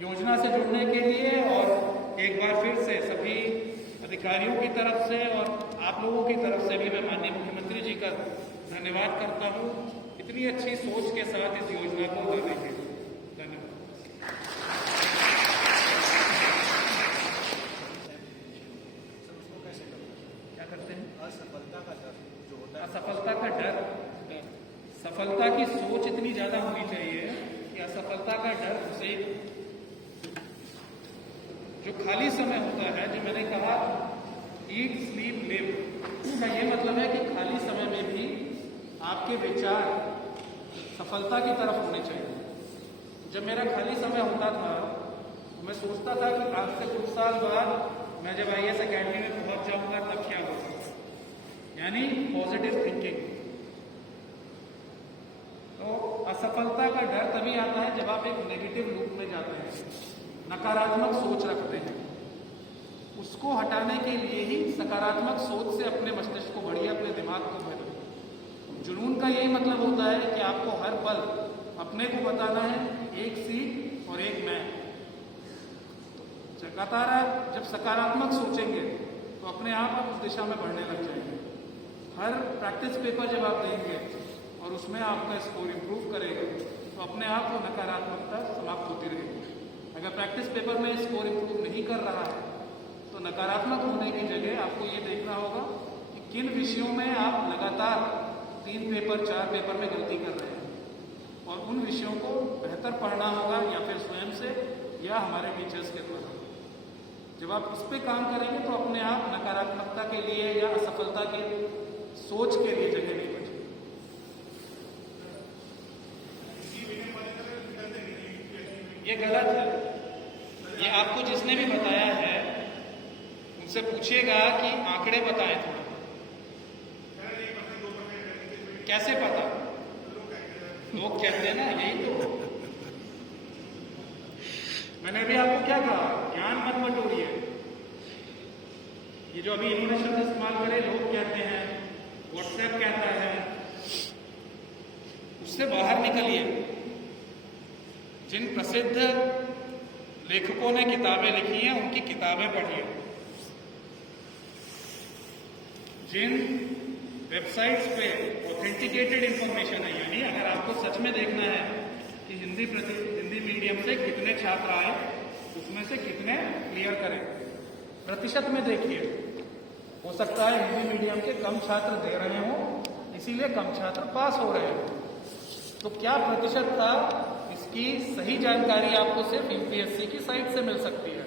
योजना से जुड़ने के लिए, और एक बार फिर से सभी अधिकारियों की तरफ से और आप लोगों की तरफ से भी मैं माननीय मुख्यमंत्री जी का धन्यवाद करता हूँ इतनी अच्छी सोच के साथ इस योजना को लाने के लिए। धन्यवाद। क्या करते हैं? असफलता का डर जो होता है, असफलता का डर, सफलता की सोच इतनी ज्यादा होनी चाहिए कि असफलता का डर उसे, जो खाली समय होता है, जो मैंने कहा ईट स्लीप लिव, इसका ये मतलब है कि खाली समय में भी आपके विचार सफलता की तरफ होने चाहिए। जब मेरा खाली समय होता था तो मैं सोचता था कि आज से कुछ साल बाद मैं जब IAS अकेडमी में पहुंच जाऊंगा तब क्या होगा, यानी पॉजिटिव थिंकिंग। तो असफलता का डर तभी आता है जब आप एक नेगेटिव लूप में जाते हैं, नकारात्मक सोच रखते हैं। उसको हटाने के लिए ही सकारात्मक सोच से अपने मस्तिष्क को भरिए, अपने दिमाग को भरिए। जुनून का यही मतलब होता है कि आपको हर पल अपने को बताना है एक सीट और एक मैं। लगातार आप जब सकारात्मक सोचेंगे तो अपने आप उस दिशा में बढ़ने लग जाएंगे। हर प्रैक्टिस पेपर जब आप देंगे और उसमें आपका स्कोर इंप्रूव करेगा तो अपने आप वो नकारात्मकता समाप्त होती रहेगी। अगर प्रैक्टिस पेपर में स्कोर इंप्रूव नहीं कर रहा है तो नकारात्मक होने की जगह आपको ये देखना होगा कि किन विषयों में आप लगातार 3 पेपर 4 पेपर में गलती कर रहे हैं, और उन विषयों को बेहतर पढ़ना होगा या फिर स्वयं से या हमारे टीचर्स के द्वारा। जब आप इस पे काम करेंगे तो अपने आप नकारात्मकता के लिए या असफलता की सोच के लिए जगह नहीं बचेगी। ये गलत है। ये आपको जिसने भी बताया है उनसे पूछिएगा कि आंकड़े बताएं थोड़ा, कैसे पता? लोग कहते हैं ना, यही तो मैंने भी आपको क्या कहा, ज्ञान मत बटोरिए। ये जो अभी इन्होंने शब्द इस्तेमाल करे, लोग कहते हैं, व्हाट्सएप कहता है, उससे बाहर निकलिए। जिन प्रसिद्ध लेखकों ने किताबें लिखी हैं उनकी किताबें पढ़िए। जिन वेबसाइट्स पे ऑथेंटिकेटेड इंफॉर्मेशन है, यानी अगर आपको सच में देखना है कि हिंदी मीडियम से कितने छात्र आए, उसमें से कितने क्लियर करें, प्रतिशत में देखिए। हो सकता है हिंदी मीडियम के कम छात्र दे रहे हों, इसीलिए कम छात्र पास हो रहे हों। तो क्या प्रतिशत था, इसकी सही जानकारी आपको सिर्फ UPSC की साइट से मिल सकती है।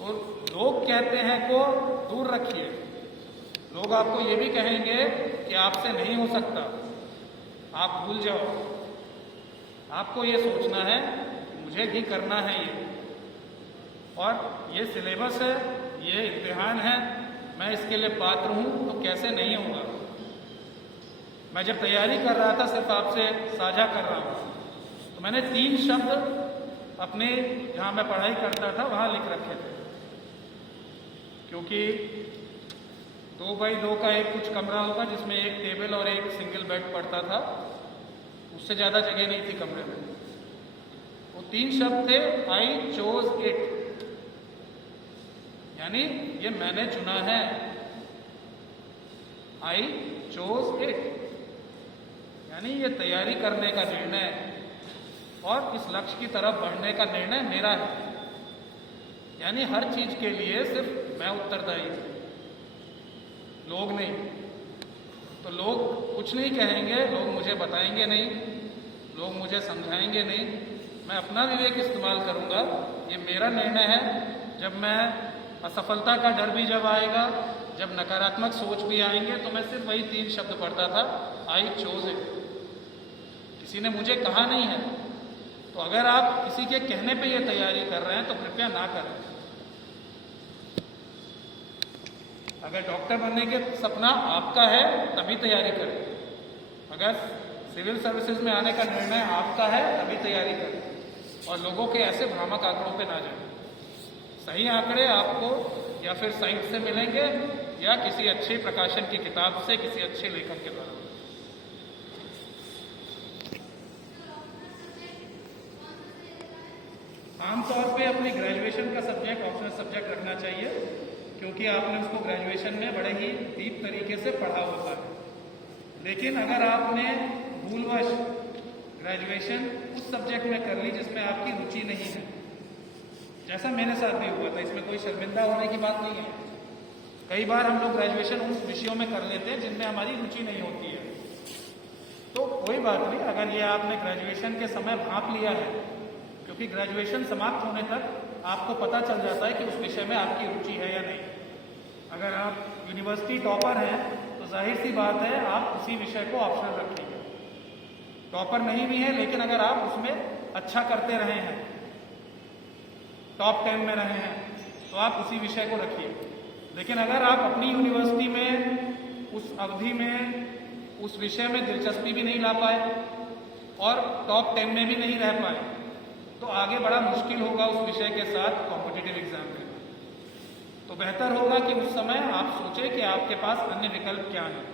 और लोग कहते हैं को दूर रखिए। लोग आपको ये भी कहेंगे कि आपसे नहीं हो सकता, आप भूल जाओ। आपको ये सोचना है मुझे भी करना है ये, और ये सिलेबस है, ये इम्तिहान है, मैं इसके लिए पात्र हूं, तो कैसे नहीं होगा। मैं जब तैयारी कर रहा था, सिर्फ आपसे साझा कर रहा हूं, तो मैंने 3 शब्द अपने जहां मैं पढ़ाई करता था वहां लिख रखे थे, क्योंकि 2 बाई 2 का एक कुछ कमरा होगा जिसमें एक टेबल और एक सिंगल बेड पड़ता था, उससे ज्यादा जगह नहीं थी कमरे में। वो 3 शब्द थे, आई चोज इट, यानी ये मैंने चुना है। आई चोज इट, यानी ये तैयारी करने का निर्णय और इस लक्ष्य की तरफ बढ़ने का निर्णय मेरा है। यानी हर चीज के लिए सिर्फ मैं उत्तरदायी हूं। लोग नहीं। तो लोग कुछ नहीं कहेंगे, लोग मुझे बताएंगे नहीं, लोग मुझे समझाएंगे नहीं, मैं अपना विवेक इस्तेमाल करूंगा। ये मेरा निर्णय है। जब मैं असफलता का डर भी जब आएगा, जब नकारात्मक सोच भी आएंगे, तो मैं सिर्फ वही 3 शब्द पढ़ता था, आई चोज इट। किसी ने मुझे कहा नहीं है। तो अगर आप किसी के कहने पे ये तैयारी कर रहे हैं तो कृपया ना करें। अगर डॉक्टर बनने के सपना आपका है तभी तैयारी करें। अगर सिविल सर्विसेज में आने का निर्णय आपका है तभी तैयारी करें। और लोगों के ऐसे भ्रामक आंकड़ों पे ना जाएं। सही आंकड़े आपको या फिर साइट से मिलेंगे या किसी अच्छे प्रकाशन की किताब से, किसी अच्छे लेखक के द्वारा। आमतौर पे अपनी ग्रेजुएशन का सब्जेक्ट ऑप्शनल सब्जेक्ट रखना चाहिए, क्योंकि आपने उसको ग्रेजुएशन में बड़े ही डीप तरीके से पढ़ा होता है। लेकिन अगर आपने भूलवश ग्रेजुएशन उस सब्जेक्ट में कर ली जिसमें आपकी रुचि नहीं है, जैसा मेरे साथ भी हुआ था, इसमें कोई शर्मिंदा होने की बात नहीं है। कई बार हम लोग ग्रेजुएशन उन विषयों में कर लेते हैं जिनमें हमारी रुचि नहीं होती है। तो कोई बात नहीं, अगर ये आपने ग्रेजुएशन के समय भांप लिया है, क्योंकि ग्रेजुएशन समाप्त होने तक आपको पता चल जाता है कि उस विषय में आपकी रुचि है या नहीं। अगर आप यूनिवर्सिटी टॉपर हैं तो जाहिर सी बात है आप उसी विषय को ऑप्शनल रखेंगे। टॉपर नहीं भी है लेकिन अगर आप उसमें अच्छा करते रहे हैं, टॉप 10 में रहे हैं, तो आप उसी विषय को रखिए। लेकिन अगर आप अपनी यूनिवर्सिटी में उस अवधि में उस विषय में दिलचस्पी भी नहीं ला पाए और टॉप 10 में भी नहीं रह पाए, तो आगे बड़ा मुश्किल होगा उस विषय के साथ कॉम्पिटिटिव एग्जाम में। तो बेहतर होगा कि उस समय आप सोचें कि आपके पास अन्य विकल्प क्या हैं।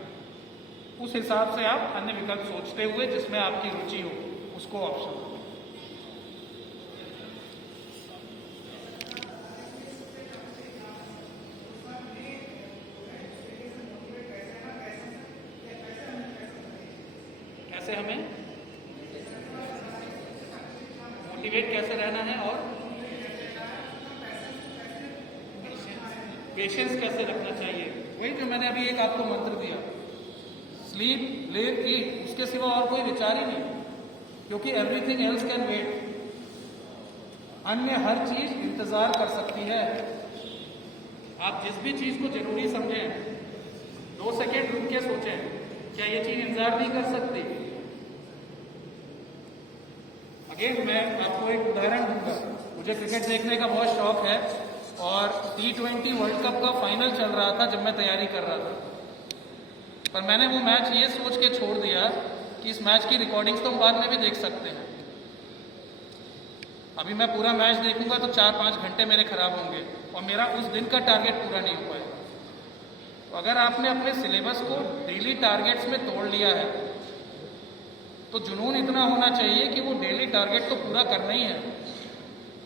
उस हिसाब से आप अन्य विकल्प सोचते हुए जिसमें आपकी रुचि हो उसको ऑप्शन दो। कैसे हमें मोटिवेट कैसे रहना है और पेशेंस कैसे रखना चाहिए, वही जो मैंने अभी एक आपको मंत्र दिया, स्लीप, लिव, ईट, उसके सिवा और कोई विचार ही नहीं, क्योंकि एवरीथिंग एल्स कैन वेट। अन्य हर चीज इंतजार कर सकती है। आप जिस भी चीज को जरूरी समझें, 2 सेकेंड रुक के सोचें, क्या ये चीज इंतजार नहीं कर सकती? अगेन मैं आपको एक उदाहरण दूंगा। मुझे क्रिकेट देखने का बहुत शौक है और T20 वर्ल्ड कप का फाइनल चल रहा था जब मैं तैयारी कर रहा था। पर मैंने वो मैच ये सोच के छोड़ दिया कि इस मैच की रिकॉर्डिंग्स तो हम बाद में भी देख सकते हैं। अभी मैं पूरा मैच देखूंगा तो 4-5 घंटे मेरे खराब होंगे और मेरा उस दिन का टारगेट पूरा नहीं हो पाएगा। तो अगर आपने अपने सिलेबस को डेली टारगेट्स में तोड़ लिया है तो जुनून इतना होना चाहिए कि वो डेली टारगेट तो पूरा करना ही है,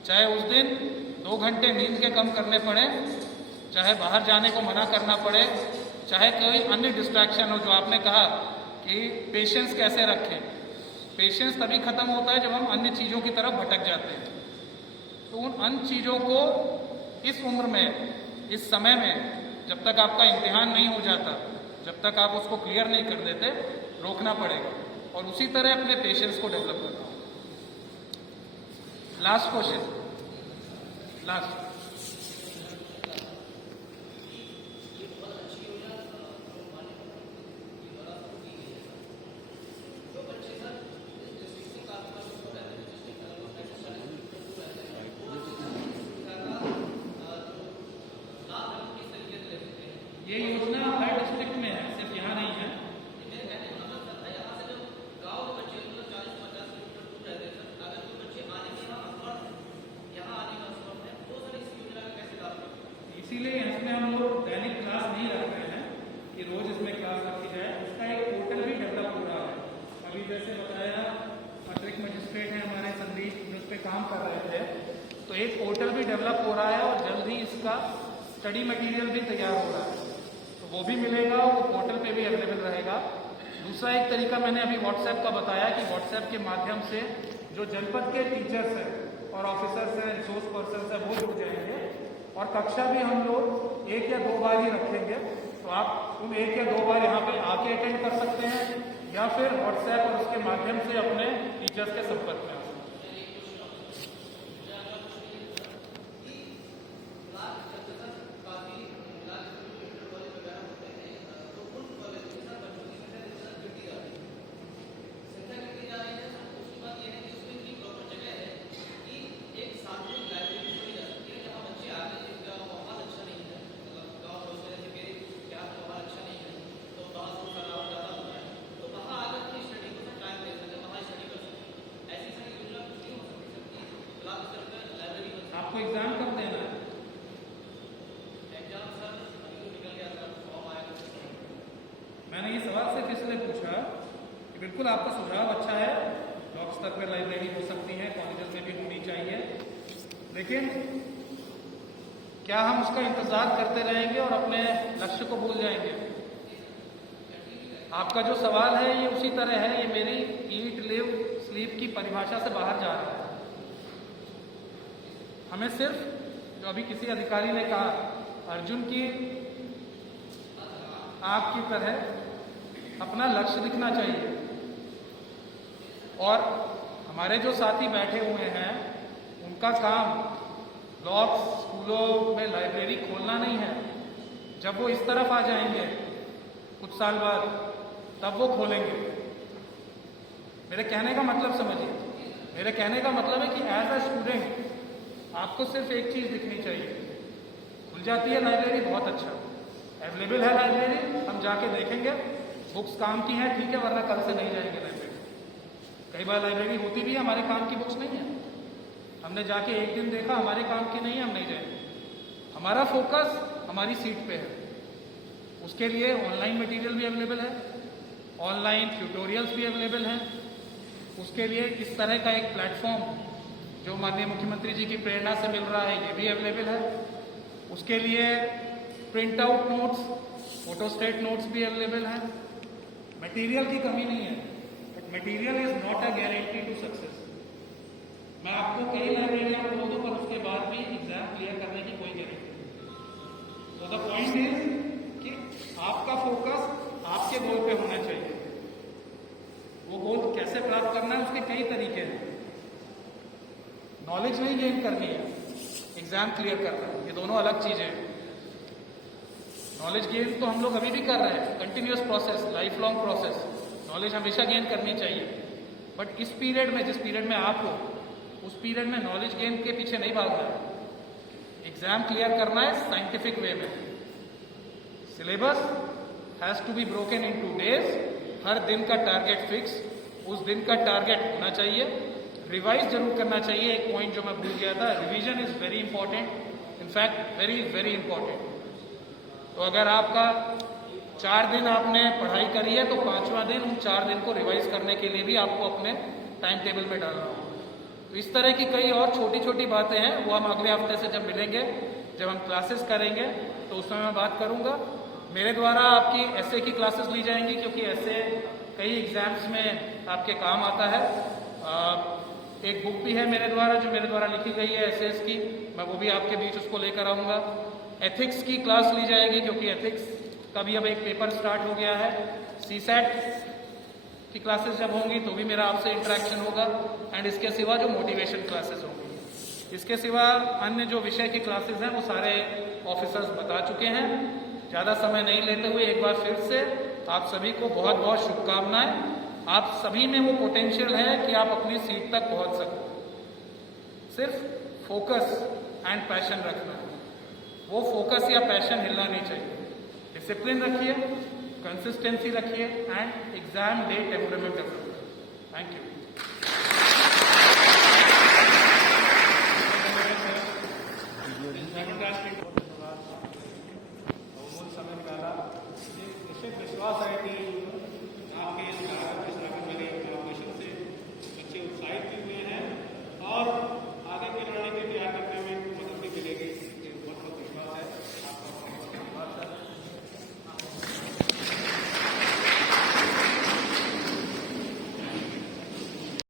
चाहे उस दिन 2 घंटे नींद के कम करने पड़े, चाहे बाहर जाने को मना करना पड़े, चाहे कोई अन्य डिस्ट्रैक्शन हो। जो आपने कहा कि पेशेंस कैसे रखें, पेशेंस तभी खत्म होता है जब हम अन्य चीज़ों की तरफ भटक जाते हैं। तो उन अन्य चीज़ों को इस उम्र में, इस समय में, जब तक आपका इम्तिहान नहीं हो जाता, जब तक आप उसको क्लियर नहीं कर देते, रोकना पड़ेगा और उसी तरह अपने पेशेंस को डेवलप करना। Last question, last. ये योजना हर डिस्ट्रिक्ट में है, सिर्फ यहाँ नहीं है। इसीलिए इसमें हम लोग दैनिक क्लास नहीं रख रहे हैं कि रोज इसमें क्लास रखी जाए। उसका एक पोर्टल भी डेवलप हो रहा है। अभी जैसे बताया अतिरिक्त मजिस्ट्रेट हैं हमारे संदीप, उस पर काम कर रहे थे, तो एक पोर्टल भी डेवलप हो रहा है और जल्द ही इसका स्टडी मटेरियल भी तैयार हो रहा है, तो वो भी मिलेगा और वो पोर्टल पे भी अवेलेबल रहेगा। दूसरा एक तरीका मैंने अभी व्हाट्सएप का बताया कि व्हाट्सएप के माध्यम से जो जनपद के टीचर्स हैं और ऑफिसर्स हैं, रिसोर्स पर्सन हैं, वो जुड़ जाएंगे और कक्षा भी हम लोग 1 या 2 बार ही रखेंगे। तो तो आप उन 1 या 2 बार यहाँ पे आके अटेंड कर सकते हैं या फिर व्हाट्सएप और उसके माध्यम से अपने टीचर्स के संपर्क में आ सकते हैं। आपको एग्जाम कब देना है? मैंने ये सवाल सिर्फ इसलिए पूछा कि बिल्कुल आपका सुझाव अच्छा है, ब्लॉक स्तर पर लाइब्रेरी हो सकती है, कॉलेजेस में भी होनी चाहिए, लेकिन क्या हम उसका इंतजार करते रहेंगे और अपने लक्ष्य को भूल जाएंगे? आपका जो सवाल है ये उसी तरह है, ये मेरी ईट लिव स्लीप की परिभाषा से बाहर जा रहा है। हमें सिर्फ, जो अभी किसी अधिकारी ने कहा, अर्जुन की आंख की तरह अपना लक्ष्य दिखना चाहिए। और हमारे जो साथी बैठे हुए हैं उनका काम ब्लॉक्स, स्कूलों में लाइब्रेरी खोलना नहीं है। जब वो इस तरफ आ जाएंगे कुछ साल बाद, तब वो खोलेंगे। मेरे कहने का मतलब समझिए, मेरे कहने का मतलब है कि एज अ स्टूडेंट आपको सिर्फ एक चीज दिखनी चाहिए, खुल जाती है लाइब्रेरी, बहुत अच्छा, अवेलेबल है लाइब्रेरी, हम जाके देखेंगे, बुक्स काम की हैं, ठीक है, वरना कल से नहीं जाएंगे लाइब्रेरी। कई बार लाइब्रेरी होती भी है, हमारे काम की बुक्स नहीं है, हमने जाके एक दिन देखा हमारे काम की नहीं है, हम नहीं जाएंगे। हमारा फोकस हमारी सीट पे है। उसके लिए ऑनलाइन मटेरियल भी अवेलेबल है, ऑनलाइन ट्यूटोरियल्स भी अवेलेबल हैं। उसके लिए इस तरह का एक प्लेटफॉर्म जो माननीय मुख्यमंत्री जी की प्रेरणा से मिल रहा है, ये भी अवेलेबल है। उसके लिए print out notes, photostat notes भी अवेलेबल हैं। मटेरियल की कमी नहीं है, but material is not a guarantee to success. मैं आपको कई लाइब्रेरियां बोल दूं, पर उसके बाद भी एग्जाम क्लियर करने की कोई गारंटी नहीं। तो द पॉइंट इज कि आपका फोकस आपके गोल पे होना चाहिए। वो गोल कैसे प्राप्त करना है, उसके कई तरीके हैं। नॉलेज नहीं गेन करनी है, एग्जाम क्लियर करना है, ये दोनों अलग चीजें हैं। नॉलेज गेन तो हम लोग अभी भी कर रहे हैं, continuous process, life long process. Knowledge हमेशा गेन करनी चाहिए, बट इस पीरियड में, जिस पीरियड में आप हो, उस पीरियड में नॉलेज गेन के पीछे नहीं भागना है। एग्जाम क्लियर करना है साइंटिफिक वे में। Syllabus has to be broken in 2 days। हर दिन का टारगेट फिक्स, उस दिन का टारगेट होना चाहिए। रिवाइज जरूर करना चाहिए। एक पॉइंट जो मैं भूल गया था, revision is very important, in fact very very important. तो अगर आपका 4 दिन आपने पढ़ाई करी है, तो 5वां दिन उन 4 दिन को रिवाइज करने के लिए भी आपको अपने टाइम टेबल में डालना होगा। तो इस तरह की कई और छोटी छोटी बातें हैं, वो हम अगले हफ्ते से जब मिलेंगे, जब हम क्लासेस करेंगे, तो उसमें मैं बात करूंगा। मेरे द्वारा आपकी ऐसे की क्लासेस ली जाएंगी, क्योंकि ऐसे कई एग्जाम्स में आपके काम आता है। एक बुक भी है मेरे द्वारा, जो मेरे द्वारा लिखी गई है एसएस की, मैं वो भी आपके बीच उसको लेकर आऊँगा। एथिक्स की क्लास ली जाएगी, क्योंकि एथिक्स का भी अब एक पेपर स्टार्ट हो गया है। सीसेट की क्लासेस जब होंगी तो भी मेरा आपसे इंटरेक्शन होगा। एंड इसके सिवा जो मोटिवेशन क्लासेस होंगी, इसके सिवा अन्य जो विषय की क्लासेस हैं वो सारे ऑफिसर्स बता चुके हैं। ज़्यादा समय नहीं लेते हुए एक बार फिर से आप सभी को बहुत बहुत शुभकामनाएं। आप सभी में वो पोटेंशियल है कि आप अपनी सीट तक पहुंच सको। सिर्फ फोकस एंड पैशन रखना है, वो फोकस या पैशन हिलना नहीं चाहिए। डिसिप्लिन रखिए, कंसिस्टेंसी रखिए and exam day temperament develop. Thank you.